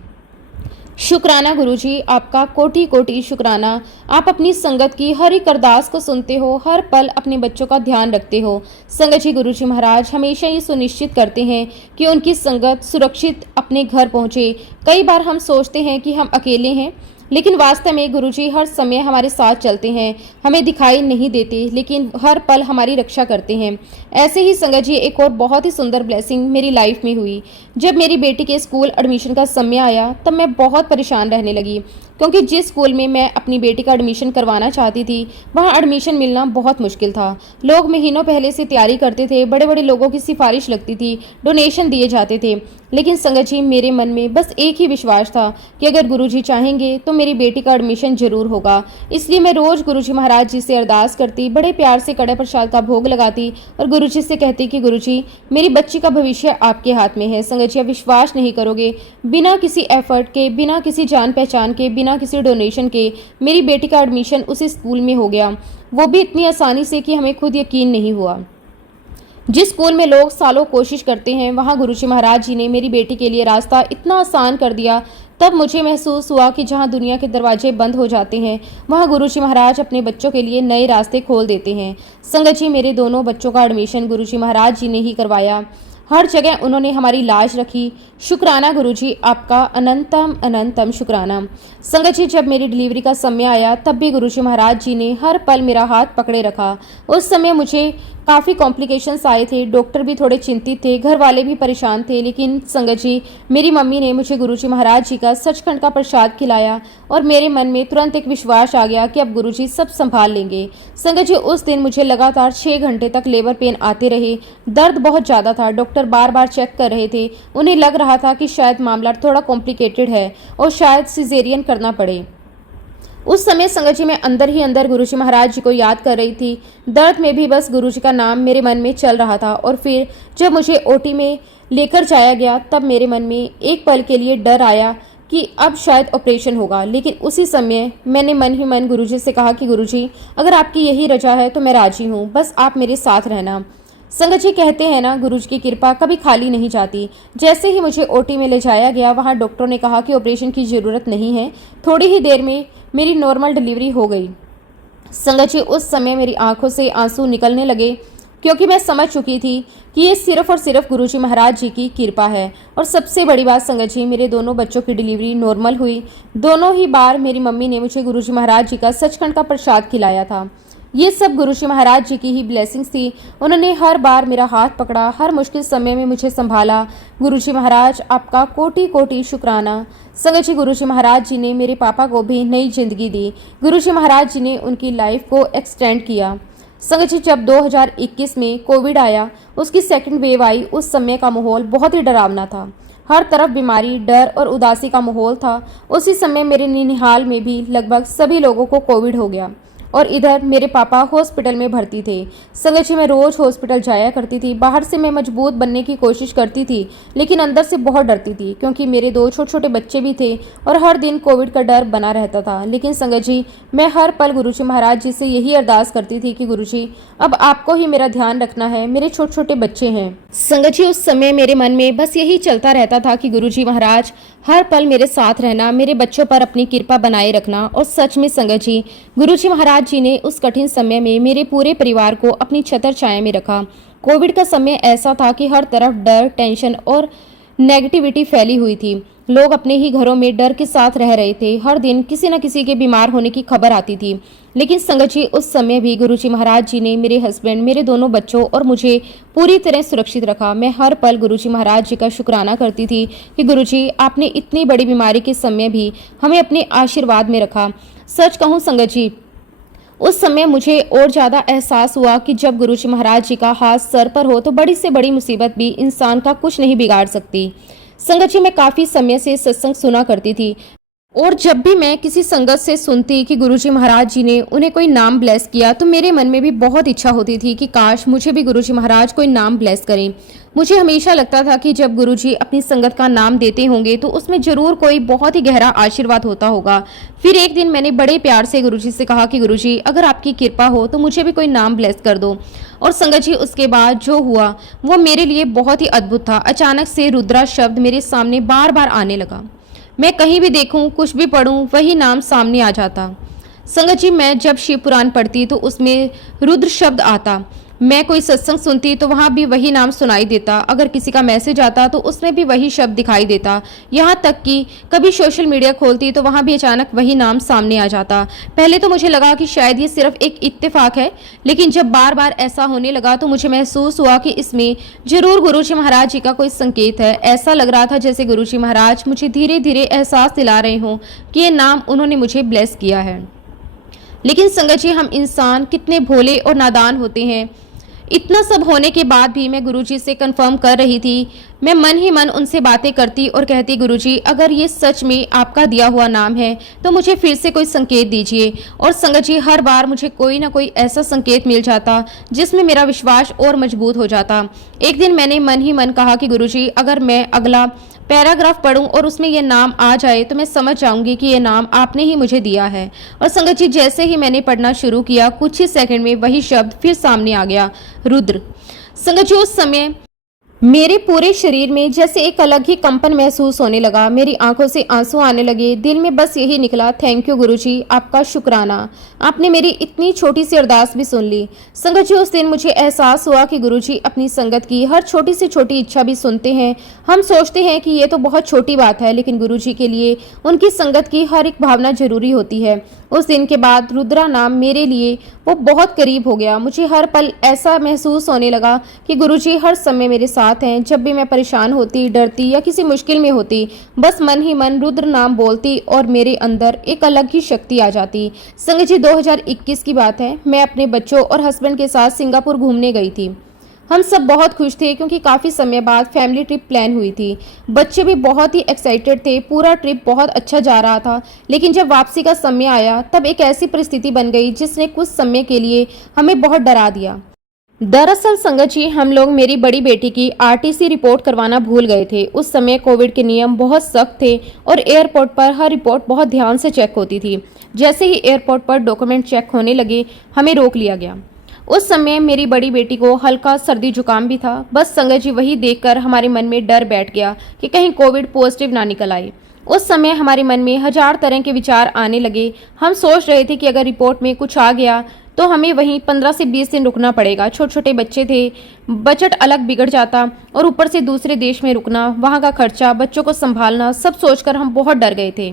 शुक्राना गुरुजी, आपका कोटि कोटि शुक्राना। आप अपनी संगत की हर एक अरदास को सुनते हो, हर पल अपने बच्चों का ध्यान रखते हो। संगत जी, गुरुजी महाराज हमेशा ये सुनिश्चित करते हैं कि उनकी संगत सुरक्षित अपने घर पहुंचे। कई बार हम सोचते हैं कि हम अकेले हैं, लेकिन वास्तव में गुरुजी हर समय हमारे साथ चलते हैं, हमें दिखाई नहीं देते, लेकिन हर पल हमारी रक्षा करते हैं। ऐसे ही संगत जी, एक और बहुत ही सुंदर ब्लेसिंग मेरी लाइफ में हुई। जब मेरी बेटी के स्कूल एडमिशन का समय आया तब मैं बहुत परेशान रहने लगी, क्योंकि जिस स्कूल में मैं अपनी बेटी का एडमिशन करवाना चाहती थी वहाँ एडमिशन मिलना बहुत मुश्किल था। लोग महीनों पहले से तैयारी करते थे, बड़े बड़े लोगों की सिफारिश लगती थी, डोनेशन दिए जाते थे। लेकिन संगत जी, मेरे मन में बस एक ही विश्वास था कि अगर गुरुजी चाहेंगे तो मेरी बेटी का एडमिशन जरूर होगा। इसलिए मैं रोज गुरुजी महाराज जी से अरदास करती, बड़े प्यार से कड़े प्रसाद का भोग लगाती और गुरुजी से कहती कि गुरुजी, मेरी बच्ची का भविष्य आपके हाथ में है। संगत जी, आप विश्वास नहीं करोगे, बिना किसी एफर्ट के, बिना किसी जान पहचान के, बिना किसी डोनेशन के मेरी बेटी का एडमिशन उसी स्कूल में हो गया, वो भी इतनी आसानी से कि हमें खुद यकीन नहीं हुआ। जिस स्कूल में लोग सालों कोशिश करते हैं, वहाँ गुरुजी महाराज जी ने मेरी बेटी के लिए रास्ता इतना आसान कर दिया। तब मुझे महसूस हुआ कि जहाँ दुनिया के दरवाजे बंद हो जाते हैं, वहाँ गुरुजी महाराज अपने बच्चों के लिए नए रास्ते खोल देते हैं। संगत जी, मेरे दोनों बच्चों का एडमिशन गुरुजी महाराज जी ने ही करवाया। हर जगह उन्होंने हमारी लाज रखी। शुक्राना गुरुजी, आपका अनंतम अनंतम शुक्राना। संगत जी, जब मेरी डिलीवरी का समय आया तब भी गुरुजी महाराज जी ने हर पल मेरा हाथ पकड़े रखा। उस समय मुझे काफ़ी कॉम्प्लिकेशंस आए थे, डॉक्टर भी थोड़े चिंतित थे, घर वाले भी परेशान थे, लेकिन संगत जी, मेरी मम्मी ने मुझे गुरुजी महाराज जी का सचखंड का प्रसाद खिलाया और मेरे मन में तुरंत एक विश्वास आ गया कि अब गुरुजी सब संभाल लेंगे। संगत जी, उस दिन मुझे लगातार 6 घंटे तक लेबर पेन आते रहे। दर्द बहुत ज़्यादा था, डॉक्टर बार बार चेक कर रहे थे। उन्हें लग रहा था कि शायद मामला थोड़ा कॉम्प्लिकेटेड है और शायद सिजेरियन करना पड़े। उस समय संगत जी, मैं अंदर ही अंदर गुरुजी महाराज जी को याद कर रही थी। दर्द में भी बस गुरुजी का नाम मेरे मन में चल रहा था। और फिर जब मुझे ओटी में लेकर जाया गया तब मेरे मन में एक पल के लिए डर आया कि अब शायद ऑपरेशन होगा। लेकिन उसी समय मैंने मन ही मन गुरुजी से कहा कि गुरुजी, अगर आपकी यही रजा है तो मैं राजी हूँ, बस आप मेरे साथ रहना। संगत जी, कहते हैं ना, गुरुजी की कृपा कभी खाली नहीं जाती। जैसे ही मुझे ओटी में ले जाया गया, वहाँ डॉक्टरों ने कहा कि ऑपरेशन की ज़रूरत नहीं है। थोड़ी ही देर में मेरी नॉर्मल डिलीवरी हो गई। संगत जी, उस समय मेरी आंखों से आंसू निकलने लगे, क्योंकि मैं समझ चुकी थी कि ये सिर्फ और सिर्फ गुरुजी महाराज जी की कृपा है। और सबसे बड़ी बात संगत जी, मेरे दोनों बच्चों की डिलीवरी नॉर्मल हुई। दोनों ही बार मेरी मम्मी ने मुझे गुरुजी महाराज जी का सचखंड का प्रसाद खिलाया था। ये सब गुरुजी महाराज जी की ही ब्लेसिंग्स थी। उन्होंने हर बार मेरा हाथ पकड़ा, हर मुश्किल समय में मुझे संभाला। गुरुजी महाराज, आपका कोटि कोटि शुक्राना। संगत जी, गुरुजी महाराज जी ने मेरे पापा को भी नई जिंदगी दी। गुरुजी महाराज जी ने उनकी लाइफ को एक्सटेंड किया। संगत जी, जब 2021 में कोविड आया, उसकी सेकंड वेव आई, उस समय का माहौल बहुत ही डरावना था। हर तरफ बीमारी, डर और उदासी का माहौल था। उसी समय मेरे ननिहाल में भी लगभग सभी लोगों को कोविड हो गया और इधर मेरे पापा हॉस्पिटल में भर्ती थे। संगत जी, मैं रोज हॉस्पिटल जाया करती थी। बाहर से मैं मजबूत बनने की कोशिश करती थी, लेकिन अंदर से बहुत डरती थी, क्योंकि मेरे 2 छोटे छोटे बच्चे भी थे और हर दिन कोविड का डर बना रहता था। लेकिन संगत जी, मैं हर पल गुरुजी महाराज जी से यही अरदास करती थी कि गुरुजी, अब आपको ही मेरा ध्यान रखना है, मेरे छोटे छोटे बच्चे हैं। संगत जी, उस समय मेरे मन में बस यही चलता रहता था कि गुरुजी महाराज हर पल मेरे साथ रहना, मेरे बच्चों पर अपनी कृपा बनाए रखना। और सच में संगत जी, गुरुजी महाराज जी ने उस कठिन समय में मेरे पूरे परिवार को अपनी छत्र छाया में रखा। कोविड का समय ऐसा था कि हर तरफ डर, टेंशन और नेगेटिविटी फैली हुई थी। लोग अपने ही घरों में डर के साथ रह रहे थे। हर दिन किसी न किसी के बीमार होने की खबर आती थी। लेकिन संगत जी, उस समय भी गुरुजी महाराज जी ने मेरे हस्बैंड, मेरे दोनों बच्चों और मुझे पूरी तरह सुरक्षित रखा। मैं हर पल गुरुजी महाराज जी का शुक्राना करती थी कि गुरुजी, आपने इतनी बड़ी बीमारी के समय भी हमें अपने आशीर्वाद में रखा। सच कहूँ संगत जी, उस समय मुझे और ज़्यादा एहसास हुआ कि जब गुरुजी महाराज जी का हाथ सर पर हो तो बड़ी से बड़ी मुसीबत भी इंसान का कुछ नहीं बिगाड़ सकती। संगत जी, मैं काफ़ी समय से सत्संग सुना करती थी और जब भी मैं किसी संगत से सुनती कि गुरुजी महाराज जी ने उन्हें कोई नाम ब्लेस किया, तो मेरे मन में भी बहुत इच्छा होती थी कि काश मुझे भी गुरुजी महाराज कोई नाम ब्लेस करें। मुझे हमेशा लगता था कि जब गुरुजी अपनी संगत का नाम देते होंगे तो उसमें ज़रूर कोई बहुत ही गहरा आशीर्वाद होता होगा। फिर एक दिन मैंने बड़े प्यार से गुरुजी से कहा कि गुरुजी, अगर आपकी कृपा हो तो मुझे भी कोई नाम ब्लेस कर दो। और संगत जी, उसके बाद जो हुआ वो मेरे लिए बहुत ही अद्भुत था। अचानक से रुद्रा शब्द मेरे सामने बार बार आने लगा। मैं कहीं भी देखूं, कुछ भी पढ़ूं, वही नाम सामने आ जाता। संगत जी, मैं जब शिव पुराण पढ़ती तो उसमें रुद्र शब्द आता। मैं कोई सत्संग सुनती तो वहाँ भी वही नाम सुनाई देता। अगर किसी का मैसेज आता तो उसमें भी वही शब्द दिखाई देता। यहाँ तक कि कभी सोशल मीडिया खोलती तो वहाँ भी अचानक वही नाम सामने आ जाता। पहले तो मुझे लगा कि शायद ये सिर्फ एक इत्तेफाक है, लेकिन जब बार बार ऐसा होने लगा तो मुझे महसूस हुआ कि इसमें जरूर गुरुजी महाराज जी का कोई संकेत है। ऐसा लग रहा था जैसे गुरुजी महाराज मुझे धीरे धीरे एहसास दिला रहे हों कि ये नाम उन्होंने मुझे ब्लेस किया है। लेकिन संगत जी, हम इंसान कितने भोले और नादान होते हैं। इतना सब होने के बाद भी मैं गुरुजी से कंफर्म कर रही थी। मैं मन ही मन उनसे बातें करती और कहती, गुरुजी, अगर ये सच में आपका दिया हुआ नाम है तो मुझे फिर से कोई संकेत दीजिए। और संगत जी, हर बार मुझे कोई ना कोई ऐसा संकेत मिल जाता जिसमें मेरा विश्वास और मजबूत हो जाता। एक दिन मैंने मन ही मन कहा कि गुरुजी, अगर मैं अगला पैराग्राफ पढ़ूं और उसमें यह नाम आ जाए तो मैं समझ जाऊंगी कि यह नाम आपने ही मुझे दिया है। और संगत जी, जैसे ही मैंने पढ़ना शुरू किया, कुछ ही सेकंड में वही शब्द फिर सामने आ गया, रुद्र। संगत जी, उस समय मेरे पूरे शरीर में जैसे एक अलग ही कंपन महसूस होने लगा। मेरी आंखों से आंसू आने लगे। दिल में बस यही निकला, थैंक यू गुरुजी, आपका शुक्राना, आपने मेरी इतनी छोटी सी अरदास भी सुन ली। संगत जी, उस दिन मुझे एहसास हुआ कि गुरुजी अपनी संगत की हर छोटी से छोटी इच्छा भी सुनते हैं। हम सोचते हैं कि ये तो बहुत छोटी बात है, लेकिन गुरुजी के लिए उनकी संगत की हर एक भावना जरूरी होती है। उस दिन के बाद रुद्रा नाम मेरे लिए वो बहुत करीब हो गया। मुझे हर पल ऐसा महसूस होने लगा कि गुरुजी हर समय मेरे साथ हैं। जब भी मैं परेशान होती, डरती या किसी मुश्किल में होती, बस मन ही मन रुद्र नाम बोलती और मेरे अंदर एक अलग ही शक्ति आ जाती। संगत जी, 2021 की बात है। मैं अपने बच्चों और हस्बैंड के साथ सिंगापुर घूमने गई थी। हम सब बहुत खुश थे क्योंकि काफ़ी समय बाद फैमिली ट्रिप प्लान हुई थी। बच्चे भी बहुत ही एक्साइटेड थे। पूरा ट्रिप बहुत अच्छा जा रहा था, लेकिन जब वापसी का समय आया तब एक ऐसी परिस्थिति बन गई जिसने कुछ समय के लिए हमें बहुत डरा दिया। दरअसल संगत जी, हम लोग मेरी बड़ी बेटी की आरटीसी रिपोर्ट करवाना भूल गए थे। उस समय कोविड के नियम बहुत सख्त थे और एयरपोर्ट पर हर रिपोर्ट बहुत ध्यान से चेक होती थी। जैसे ही एयरपोर्ट पर डॉक्यूमेंट चेक होने लगे, हमें रोक लिया गया। उस समय मेरी बड़ी बेटी को हल्का सर्दी जुकाम भी था। बस संगत जी, वही देखकर हमारे मन में डर बैठ गया कि कहीं कोविड पॉजिटिव ना निकल आए। उस समय हमारे मन में हजार तरह के विचार आने लगे। हम सोच रहे थे कि अगर रिपोर्ट में कुछ आ गया तो हमें वहीं 15 से 20 दिन रुकना पड़ेगा। छोटे छोटे बच्चे थे, बजट अलग बिगड़ जाता और ऊपर से दूसरे देश में रुकना, वहाँ का खर्चा, बच्चों को संभालना, सब सोचकर हम बहुत डर गए थे।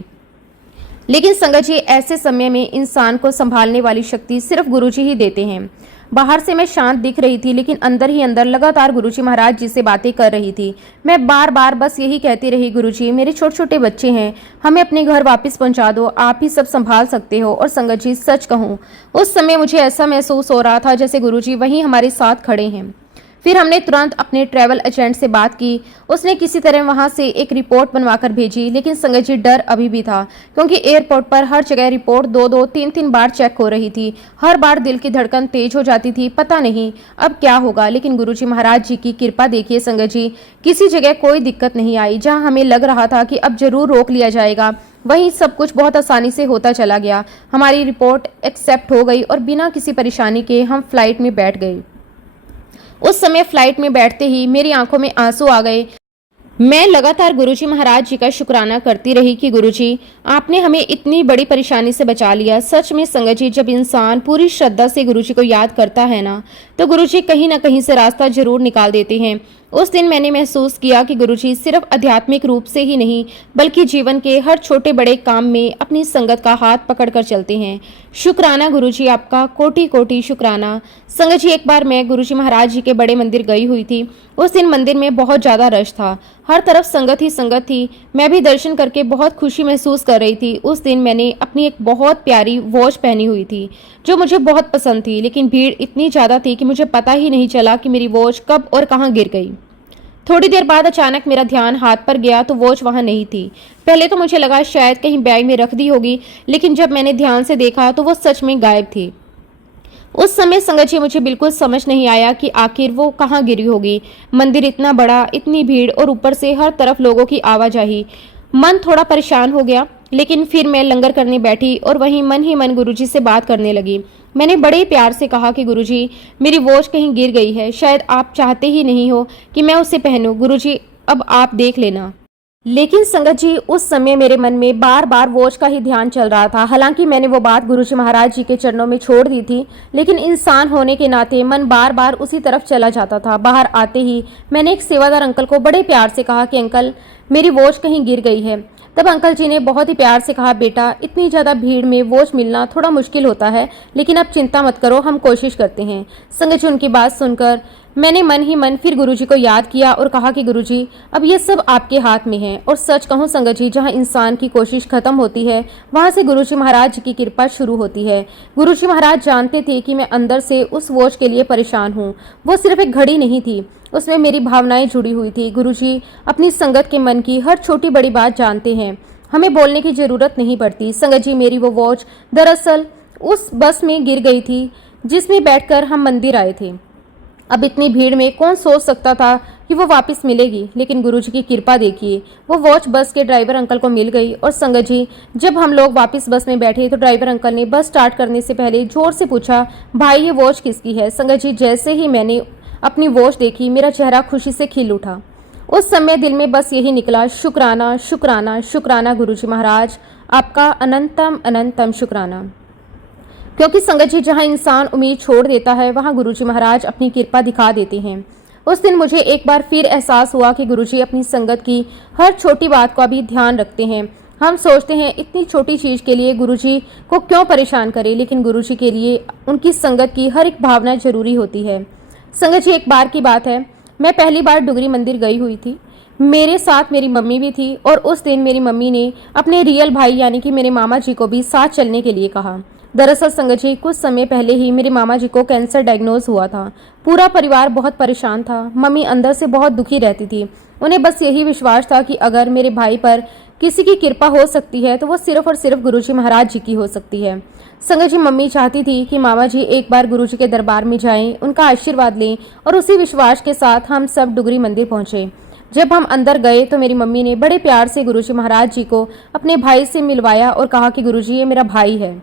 लेकिन संगत जी, ऐसे समय में इंसान को संभालने वाली शक्ति सिर्फ गुरुजी ही देते हैं। बाहर से मैं शांत दिख रही थी, लेकिन अंदर ही अंदर लगातार गुरुजी महाराज जी से बातें कर रही थी। मैं बार बार बस यही कहती रही, गुरुजी, मेरे छोटे छोटे बच्चे हैं, हमें अपने घर वापस पहुंचा दो, आप ही सब संभाल सकते हो। और संगत जी, सच कहूँ, उस समय मुझे ऐसा महसूस हो रहा था जैसे गुरुजी वहीं हमारे साथ खड़े हैं। फिर हमने तुरंत अपने ट्रैवल एजेंट से बात की। उसने किसी तरह वहां से एक रिपोर्ट बनवाकर भेजी। लेकिन संगत जी, डर अभी भी था, क्योंकि एयरपोर्ट पर हर जगह रिपोर्ट 2-2, 3-3 बार चेक हो रही थी। हर बार दिल की धड़कन तेज हो जाती थी। पता नहीं अब क्या होगा, लेकिन गुरुजी महाराज जी की कृपा देखिए संगत जी, किसी जगह कोई दिक्कत नहीं आई। जहाँ हमें लग रहा था कि अब जरूर रोक लिया जाएगा, वहीं सब कुछ बहुत आसानी से होता चला गया। हमारी रिपोर्ट एक्सेप्ट हो गई और बिना किसी परेशानी के हम फ्लाइट में बैठ गए। उस समय फ्लाइट में बैठते ही मेरी आंखों में आंसू आ गए। मैं लगातार गुरुजी महाराज जी का शुक्राना करती रही कि गुरुजी, आपने हमें इतनी बड़ी परेशानी से बचा लिया। सच में संगत जी, जब इंसान पूरी श्रद्धा से गुरुजी को याद करता है ना, तो गुरुजी कहीं ना कहीं से रास्ता जरूर निकाल देते हैं। उस दिन मैंने महसूस किया कि गुरुजी सिर्फ आध्यात्मिक रूप से ही नहीं, बल्कि जीवन के हर छोटे बड़े काम में अपनी संगत का हाथ पकड़कर चलते हैं। शुक्राना गुरुजी, आपका कोटि कोटि शुक्राना। संगत जी, एक बार मैं गुरुजी महाराज जी के बड़े मंदिर गई हुई थी। उस दिन मंदिर में बहुत ज़्यादा रश था, हर तरफ संगत ही संगत थी। मैं भी दर्शन करके बहुत खुशी महसूस कर रही थी। उस दिन मैंने अपनी एक बहुत प्यारी वॉच पहनी हुई थी जो मुझे बहुत पसंद थी, लेकिन भीड़ इतनी ज़्यादा थी कि मुझे पता ही नहीं चला कि मेरी वॉच कब और कहाँ गिर गई। थोड़ी देर बाद अचानक मेरा ध्यान हाथ पर गया तो वॉच वहां नहीं थी। पहले तो मुझे लगा शायद कहीं बैग में रख दी होगी, लेकिन जब मैंने ध्यान से देखा तो वो सच में गायब थी। उस समय संगत जी मुझे बिल्कुल समझ नहीं आया कि आखिर वो कहाँ गिरी होगी। मंदिर इतना बड़ा, इतनी भीड़ और ऊपर से हर तरफ लोगों की आवाजाही। मन थोड़ा परेशान हो गया, लेकिन फिर मैं लंगर करने बैठी और वहीं मन ही मन गुरुजी से बात करने लगी। मैंने बड़े प्यार से कहा कि गुरुजी, मेरी वॉच कहीं गिर गई है, शायद आप चाहते ही नहीं हो कि मैं उसे पहनूं। गुरुजी, अब आप देख लेना। लेकिन संगत जी, उस समय मेरे मन में बार बार वॉच का ही ध्यान चल रहा था। हालांकि मैंने वो बात गुरुजी महाराज जी के चरणों में छोड़ दी थी, लेकिन इंसान होने के नाते मन बार बार उसी तरफ चला जाता था। बाहर आते ही मैंने एक सेवादार अंकल को बड़े प्यार से कहा कि अंकल, मेरी वॉच कहीं गिर गई है। तब अंकल जी ने बहुत ही प्यार से कहा, बेटा, इतनी ज़्यादा भीड़ में वॉच मिलना थोड़ा मुश्किल होता है, लेकिन अब चिंता मत करो, हम कोशिश करते हैं। संगत जी, उनकी बात सुनकर मैंने मन ही मन फिर गुरुजी को याद किया और कहा कि गुरुजी, अब ये सब आपके हाथ में है। और सच कहूं संगत जी, जहां इंसान की कोशिश खत्म होती है, वहां से गुरुजी महाराज जी की कृपा शुरू होती है। गुरुजी महाराज जानते थे कि मैं अंदर से उस वॉच के लिए परेशान हूँ। वो सिर्फ एक घड़ी नहीं थी, उसमें मेरी भावनाएं जुड़ी हुई थी। गुरुजी अपनी संगत के मन की हर छोटी बड़ी बात जानते हैं, हमें बोलने की जरूरत नहीं पड़ती। संगत जी, मेरी वो वॉच दरअसल उस बस में गिर गई थी जिसमें बैठकर हम मंदिर आए थे। अब इतनी भीड़ में कौन सोच सकता था कि वो वापस मिलेगी, लेकिन गुरुजी की कृपा देखिए, वो वॉच बस के ड्राइवर अंकल को मिल गई। और संगत जी, जब हम लोग वापस बस में बैठे तो ड्राइवर अंकल ने बस स्टार्ट करने से पहले जोर से पूछा, भाई, ये वॉच किसकी है? संगत जी, जैसे ही मैंने अपनी वॉच देखी, मेरा चेहरा खुशी से खिल उठा। उस समय दिल में बस यही निकला, शुक्राना शुक्राना शुक्राना गुरुजी महाराज, आपका अनंतम अनंतम शुक्राना। क्योंकि संगत जी, जहाँ इंसान उम्मीद छोड़ देता है, वहाँ गुरुजी महाराज अपनी कृपा दिखा देते हैं। उस दिन मुझे एक बार फिर एहसास हुआ कि गुरुजी अपनी संगत की हर छोटी बात का भी ध्यान रखते हैं। हम सोचते हैं इतनी छोटी चीज के लिए गुरुजी को क्यों परेशान करें, लेकिन गुरुजी के लिए उनकी संगत की हर एक भावना जरूरी होती है। संगत जी, एक बार की बात है, मैं पहली बार डुगरी मंदिर गई हुई थी। मेरे साथ मेरी मम्मी भी थी और उस दिन मेरी मम्मी ने अपने रियल भाई यानी कि मेरे मामा जी को भी साथ चलने के लिए कहा। दरअसल संगत जी, कुछ समय पहले ही मेरे मामा जी को कैंसर डायग्नोज हुआ था। पूरा परिवार बहुत परेशान था। मम्मी अंदर से बहुत दुखी रहती थी। उन्हें बस यही विश्वास था कि अगर मेरे भाई पर किसी की कृपा हो सकती है तो वो सिर्फ और सिर्फ गुरुजी महाराज जी की हो सकती है। संगत जी, मम्मी चाहती थी कि मामा जी एक बार गुरुजी के दरबार में जाएं, उनका आशीर्वाद लें, और उसी विश्वास के साथ हम सब डुगरी मंदिर पहुंचे। जब हम अंदर गए तो मेरी मम्मी ने बड़े प्यार से गुरुजी महाराज जी को अपने भाई से मिलवाया और कहा कि गुरुजी, ये मेरा भाई है।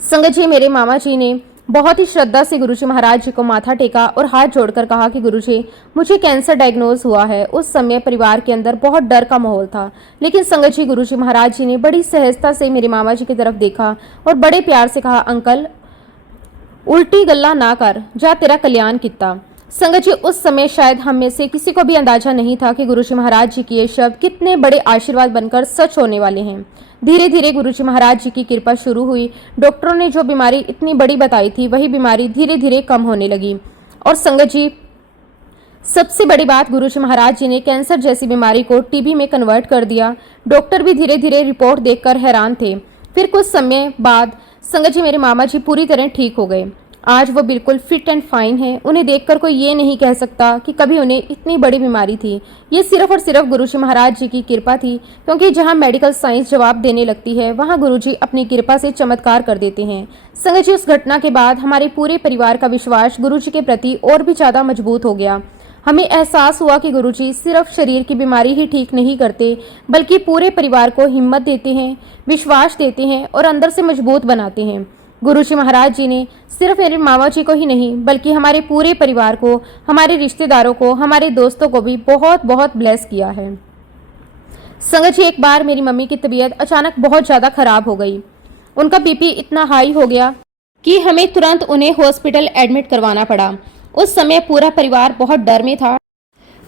संगत जी, मेरे मामा जी ने बहुत ही श्रद्धा से गुरुजी महाराज जी को माथा टेका और हाथ जोड़कर कहा कि गुरुजी, मुझे कैंसर डायग्नोज हुआ है। उस समय परिवार के अंदर बहुत डर का माहौल था, लेकिन संगत जी, गुरुजी महाराज जी ने बड़ी सहजता से मेरे मामा जी की तरफ देखा और बड़े प्यार से कहा, अंकल, उल्टी गल्ला ना कर, जा तेरा कल्याण किता। संगत जी, उस समय शायद हम में से किसी को भी अंदाजा नहीं था कि गुरुजी महाराज जी के ये शब्द कितने बड़े आशीर्वाद बनकर सच होने वाले हैं। धीरे धीरे गुरुजी महाराज जी की कृपा शुरू हुई। डॉक्टरों ने जो बीमारी इतनी बड़ी बताई थी, वही बीमारी धीरे धीरे कम होने लगी। और संगत जी, सबसे बड़ी बात, गुरुजी महाराज जी ने कैंसर जैसी बीमारी को टीबी में कन्वर्ट कर दिया। डॉक्टर भी धीरे धीरे रिपोर्ट देखकर हैरान थे। फिर कुछ समय बाद संगत जी, मेरे मामा जी पूरी तरह ठीक हो गए। आज वो बिल्कुल फिट एंड फाइन है। उन्हें देखकर कोई ये नहीं कह सकता कि कभी उन्हें इतनी बड़ी बीमारी थी। ये सिर्फ और सिर्फ गुरुजी महाराज जी की कृपा थी, क्योंकि जहाँ मेडिकल साइंस जवाब देने लगती है, वहाँ गुरुजी अपनी कृपा से चमत्कार कर देते हैं। संगत जी, उस घटना के बाद हमारे पूरे परिवार का विश्वास गुरुजी के प्रति और भी ज्यादा मजबूत हो गया। हमें एहसास हुआ कि गुरुजी सिर्फ शरीर की बीमारी ही ठीक नहीं करते, बल्कि पूरे परिवार को हिम्मत देते हैं, विश्वास देते हैं और अंदर से मजबूत बनाते हैं। गुरुजी महाराज जी ने सिर्फ मेरे मामा जी को ही नहीं, बल्कि हमारे पूरे परिवार को, हमारे रिश्तेदारों को, हमारे दोस्तों को भी बहुत बहुत ब्लेस किया है। संगत जी, एक बार मेरी मम्मी की तबीयत अचानक बहुत ज़्यादा खराब हो गई। उनका बीपी इतना हाई हो गया कि हमें तुरंत उन्हें हॉस्पिटल एडमिट करवाना पड़ा। उस समय पूरा परिवार बहुत डर में था।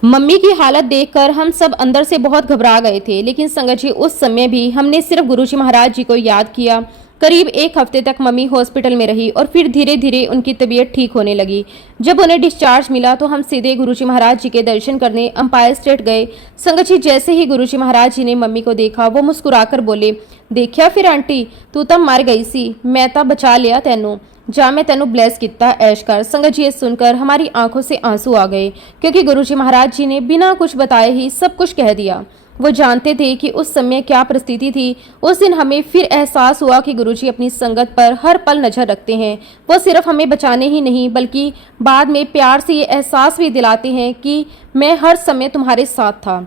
मम्मी की हालत देखकर हम सब अंदर से बहुत घबरा गए थे। लेकिन संगत जी, उस समय भी हमने सिर्फ गुरुजी महाराज जी को याद किया। करीब एक हफ्ते तक मम्मी हॉस्पिटल में रही और फिर धीरे धीरे उनकी तबीयत ठीक होने लगी। जब उन्हें डिस्चार्ज मिला तो हम सीधे गुरुजी महाराज जी के दर्शन करने अंपायर स्टेट गए। संगत जी, जैसे ही गुरुजी महाराज जी ने मम्मी को देखा, वो मुस्कुराकर बोले, देखिया फिर आंटी, तू तो मर गई सी, मैं तो बचा लिया तेनू। जा मैं तेनू ब्लेस किता ऐश कर। संगत जी ये सुनकर हमारी आंखों से आंसू आ गए, क्योंकि गुरुजी महाराज जी ने बिना कुछ बताए ही सब कुछ कह दिया। वो जानते थे कि उस समय क्या परिस्थिति थी। उस दिन हमें फिर एहसास हुआ कि गुरुजी अपनी संगत पर हर पल नजर रखते हैं। वो सिर्फ हमें बचाने ही नहीं बल्कि बाद में प्यार से ये एहसास भी दिलाते हैं कि मैं हर समय तुम्हारे साथ था।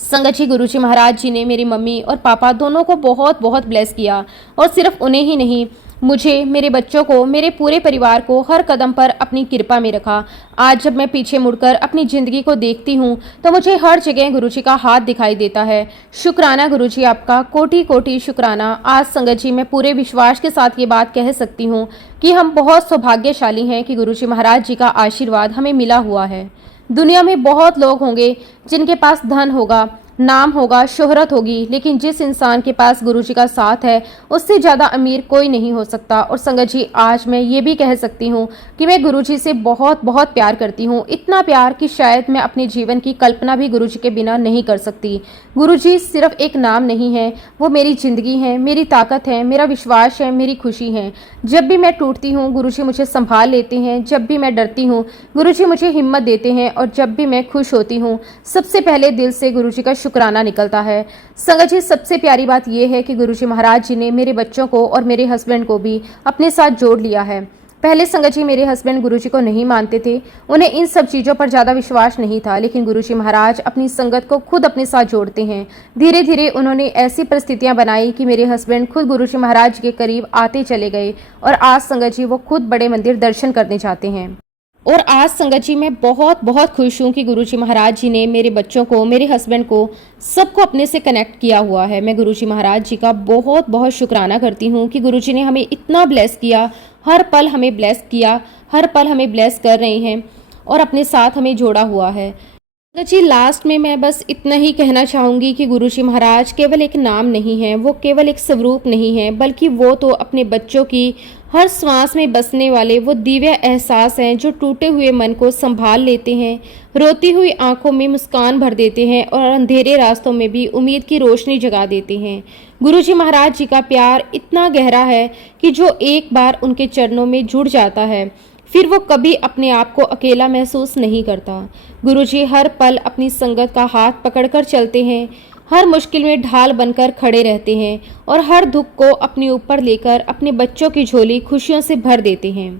संगत जी गुरुजी महाराज जी ने मेरी मम्मी और पापा दोनों को बहुत बहुत ब्लेस किया, और सिर्फ उन्हें ही नहीं, मुझे, मेरे बच्चों को, मेरे पूरे परिवार को हर कदम पर अपनी कृपा में रखा। आज जब मैं पीछे मुड़कर अपनी ज़िंदगी को देखती हूँ तो मुझे हर जगह गुरुजी का हाथ दिखाई देता है। शुक्राना गुरुजी, आपका कोटि कोटि शुक्राना। आज संगत जी मैं पूरे विश्वास के साथ ये बात कह सकती हूँ कि हम बहुत सौभाग्यशाली हैं कि गुरुजी महाराज जी का आशीर्वाद हमें मिला हुआ है। दुनिया में बहुत लोग होंगे जिनके पास धन होगा, नाम होगा, शोहरत होगी, लेकिन जिस इंसान के पास गुरुजी का साथ है उससे ज़्यादा अमीर कोई नहीं हो सकता। और संगत जी आज मैं ये भी कह सकती हूँ कि मैं गुरुजी से बहुत बहुत प्यार करती हूँ, इतना प्यार कि शायद मैं अपने जीवन की कल्पना भी गुरुजी के बिना नहीं कर सकती। गुरुजी सिर्फ एक नाम नहीं है, वो मेरी ज़िंदगी है, मेरी ताकत है, मेरा विश्वास है, मेरी खुशी है। जब भी मैं टूटती हूँ गुरुजी मुझे संभाल लेते हैं, जब भी मैं डरती हूँ गुरुजी मुझे हिम्मत देते हैं, और जब भी मैं खुश होती हूँ सबसे पहले दिल से गुरुजी का शुक्राना निकलता है। संगत जी सबसे प्यारी बात यह है कि गुरुजी महाराज जी ने मेरे बच्चों को और मेरे हस्बैंड को भी अपने साथ जोड़ लिया है। पहले संगत जी मेरे हस्बैंड गुरुजी को नहीं मानते थे, उन्हें इन सब चीज़ों पर ज़्यादा विश्वास नहीं था, लेकिन गुरुजी महाराज अपनी संगत को खुद अपने साथ जोड़ते हैं। धीरे धीरे उन्होंने ऐसी परिस्थितियां बनाई कि मेरे हस्बैंड खुद गुरुजी महाराज के करीब आते चले गए, और आज संगत जी वो खुद बड़े मंदिर दर्शन करने जाते हैं। और आज संगत जी मैं बहुत बहुत खुश हूँ कि गुरुजी महाराज जी ने मेरे बच्चों को, मेरे हस्बैंड को, सबको अपने से कनेक्ट किया हुआ है। मैं गुरुजी महाराज जी का बहुत बहुत शुक्राना करती हूँ कि गुरुजी ने हमें इतना ब्लेस किया, हर पल हमें ब्लेस किया, हर पल हमें ब्लेस कर रहे हैं और अपने साथ हमें जोड़ा हुआ है। संगत जी लास्ट में मैं बस इतना ही कहना चाहूँगी कि गुरुजी महाराज केवल एक नाम नहीं है, वो केवल एक स्वरूप नहीं है, बल्कि वो तो अपने बच्चों की हर श्वास में बसने वाले वो दिव्य एहसास हैं जो टूटे हुए मन को संभाल लेते हैं, रोती हुई आंखों में मुस्कान भर देते हैं और अंधेरे रास्तों में भी उम्मीद की रोशनी जगा देते हैं। गुरुजी महाराज जी का प्यार इतना गहरा है कि जो एक बार उनके चरणों में जुड़ जाता है फिर वो कभी अपने आप को अकेला महसूस नहीं करता। गुरुजी हर पल अपनी संगत का हाथ पकड़कर चलते हैं, हर मुश्किल में ढाल बनकर खड़े रहते हैं और हर दुख को अपने ऊपर लेकर अपने बच्चों की झोली खुशियों से भर देते हैं।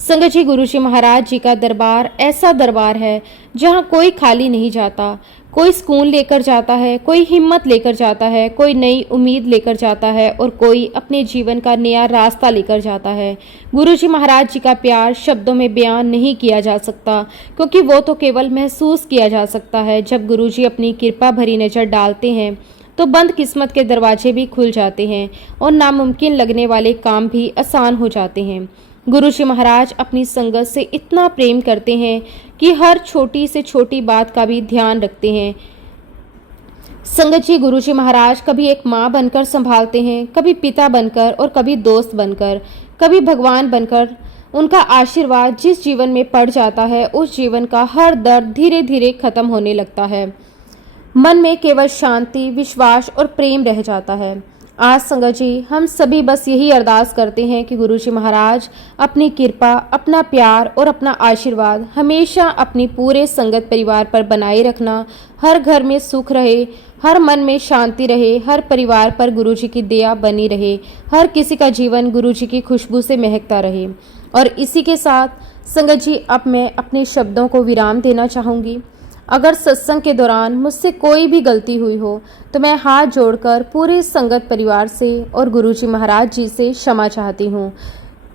संगत जी गुरुजी महाराज जी का दरबार ऐसा दरबार है जहाँ कोई खाली नहीं जाता, कोई सुकून लेकर जाता है, कोई हिम्मत लेकर जाता है, कोई नई उम्मीद लेकर जाता है और कोई अपने जीवन का नया रास्ता लेकर जाता है। गुरुजी महाराज जी का प्यार शब्दों में बयान नहीं किया जा सकता, क्योंकि वो तो केवल महसूस किया जा सकता है। जब गुरुजी अपनी कृपा भरी नज़र डालते हैं तो बंद किस्मत के दरवाजे भी खुल जाते हैं और नामुमकिन लगने वाले काम भी आसान हो जाते हैं। गुरुजी महाराज अपनी संगत से इतना प्रेम करते हैं कि हर छोटी से छोटी बात का भी ध्यान रखते हैं। संगत जी गुरुजी महाराज कभी एक माँ बनकर संभालते हैं, कभी पिता बनकर और कभी दोस्त बनकर, कभी भगवान बनकर। उनका आशीर्वाद जिस जीवन में पड़ जाता है उस जीवन का हर दर्द धीरे धीरे खत्म होने लगता है। मन में केवल शांति, विश्वास और प्रेम रह जाता है। आज संगत जी हम सभी बस यही अरदास करते हैं कि गुरुजी महाराज अपनी कृपा, अपना प्यार और अपना आशीर्वाद हमेशा अपनी पूरे संगत परिवार पर बनाए रखना। हर घर में सुख रहे, हर मन में शांति रहे, हर परिवार पर गुरुजी की दया बनी रहे, हर किसी का जीवन गुरुजी की खुशबू से महकता रहे। और इसी के साथ संगत जी अब मैं अपने शब्दों को विराम देना चाहूँगी। अगर सत्संग के दौरान मुझसे कोई भी गलती हुई हो तो मैं हाथ जोड़कर पूरे संगत परिवार से और गुरुजी महाराज जी से क्षमा चाहती हूँ।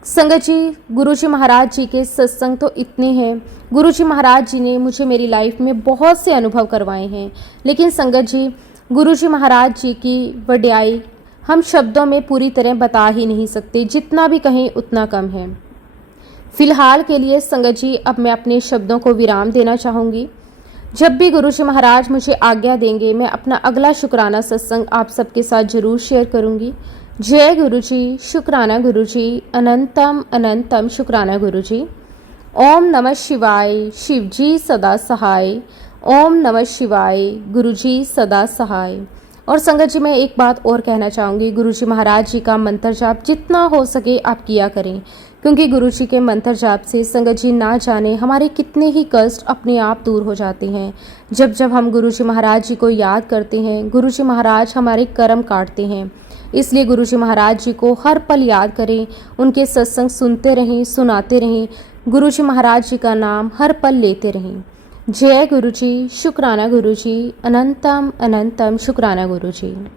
संगत जी गुरुजी महाराज जी के सत्संग तो इतने हैं, गुरुजी महाराज जी ने मुझे मेरी लाइफ में बहुत से अनुभव करवाए हैं, लेकिन संगत जी गुरुजी महाराज जी की वड्याई हम शब्दों में पूरी तरह बता ही नहीं सकते, जितना भी कहें उतना कम है। फिलहाल के लिए संगत जी अब मैं अपने शब्दों को विराम देना चाहूँगी। जब भी गुरुजी महाराज मुझे आज्ञा देंगे मैं अपना अगला शुक्राना सत्संग आप सबके साथ जरूर शेयर करूंगी। जय गुरुजी, शुक्राना गुरुजी, अनंतम अनंतम शुक्राना गुरुजी। ओम नमः शिवाय, शिवजी सदा सहाय। ओम नमः शिवाय, गुरुजी सदा सहाय। और संगत जी मैं एक बात और कहना चाहूँगी, गुरुजी महाराज जी का मंत्र जाप जितना हो सके आप किया करें, क्योंकि गुरु जी के मंत्र जाप से संगत जी ना जाने हमारे कितने ही कष्ट अपने आप दूर हो जाते हैं। जब जब हम गुरु जी महाराज जी को याद करते हैं, गुरु जी महाराज हमारे कर्म काटते हैं। इसलिए गुरु जी महाराज जी को हर पल याद करें, उनके सत्संग सुनते रहें, सुनाते रहें, गुरु जी महाराज जी का नाम हर पल लेते रहें। जय गुरु जी, शुक्राना गुरु जी, अनंतम अनंतम शुक्राना गुरु जी।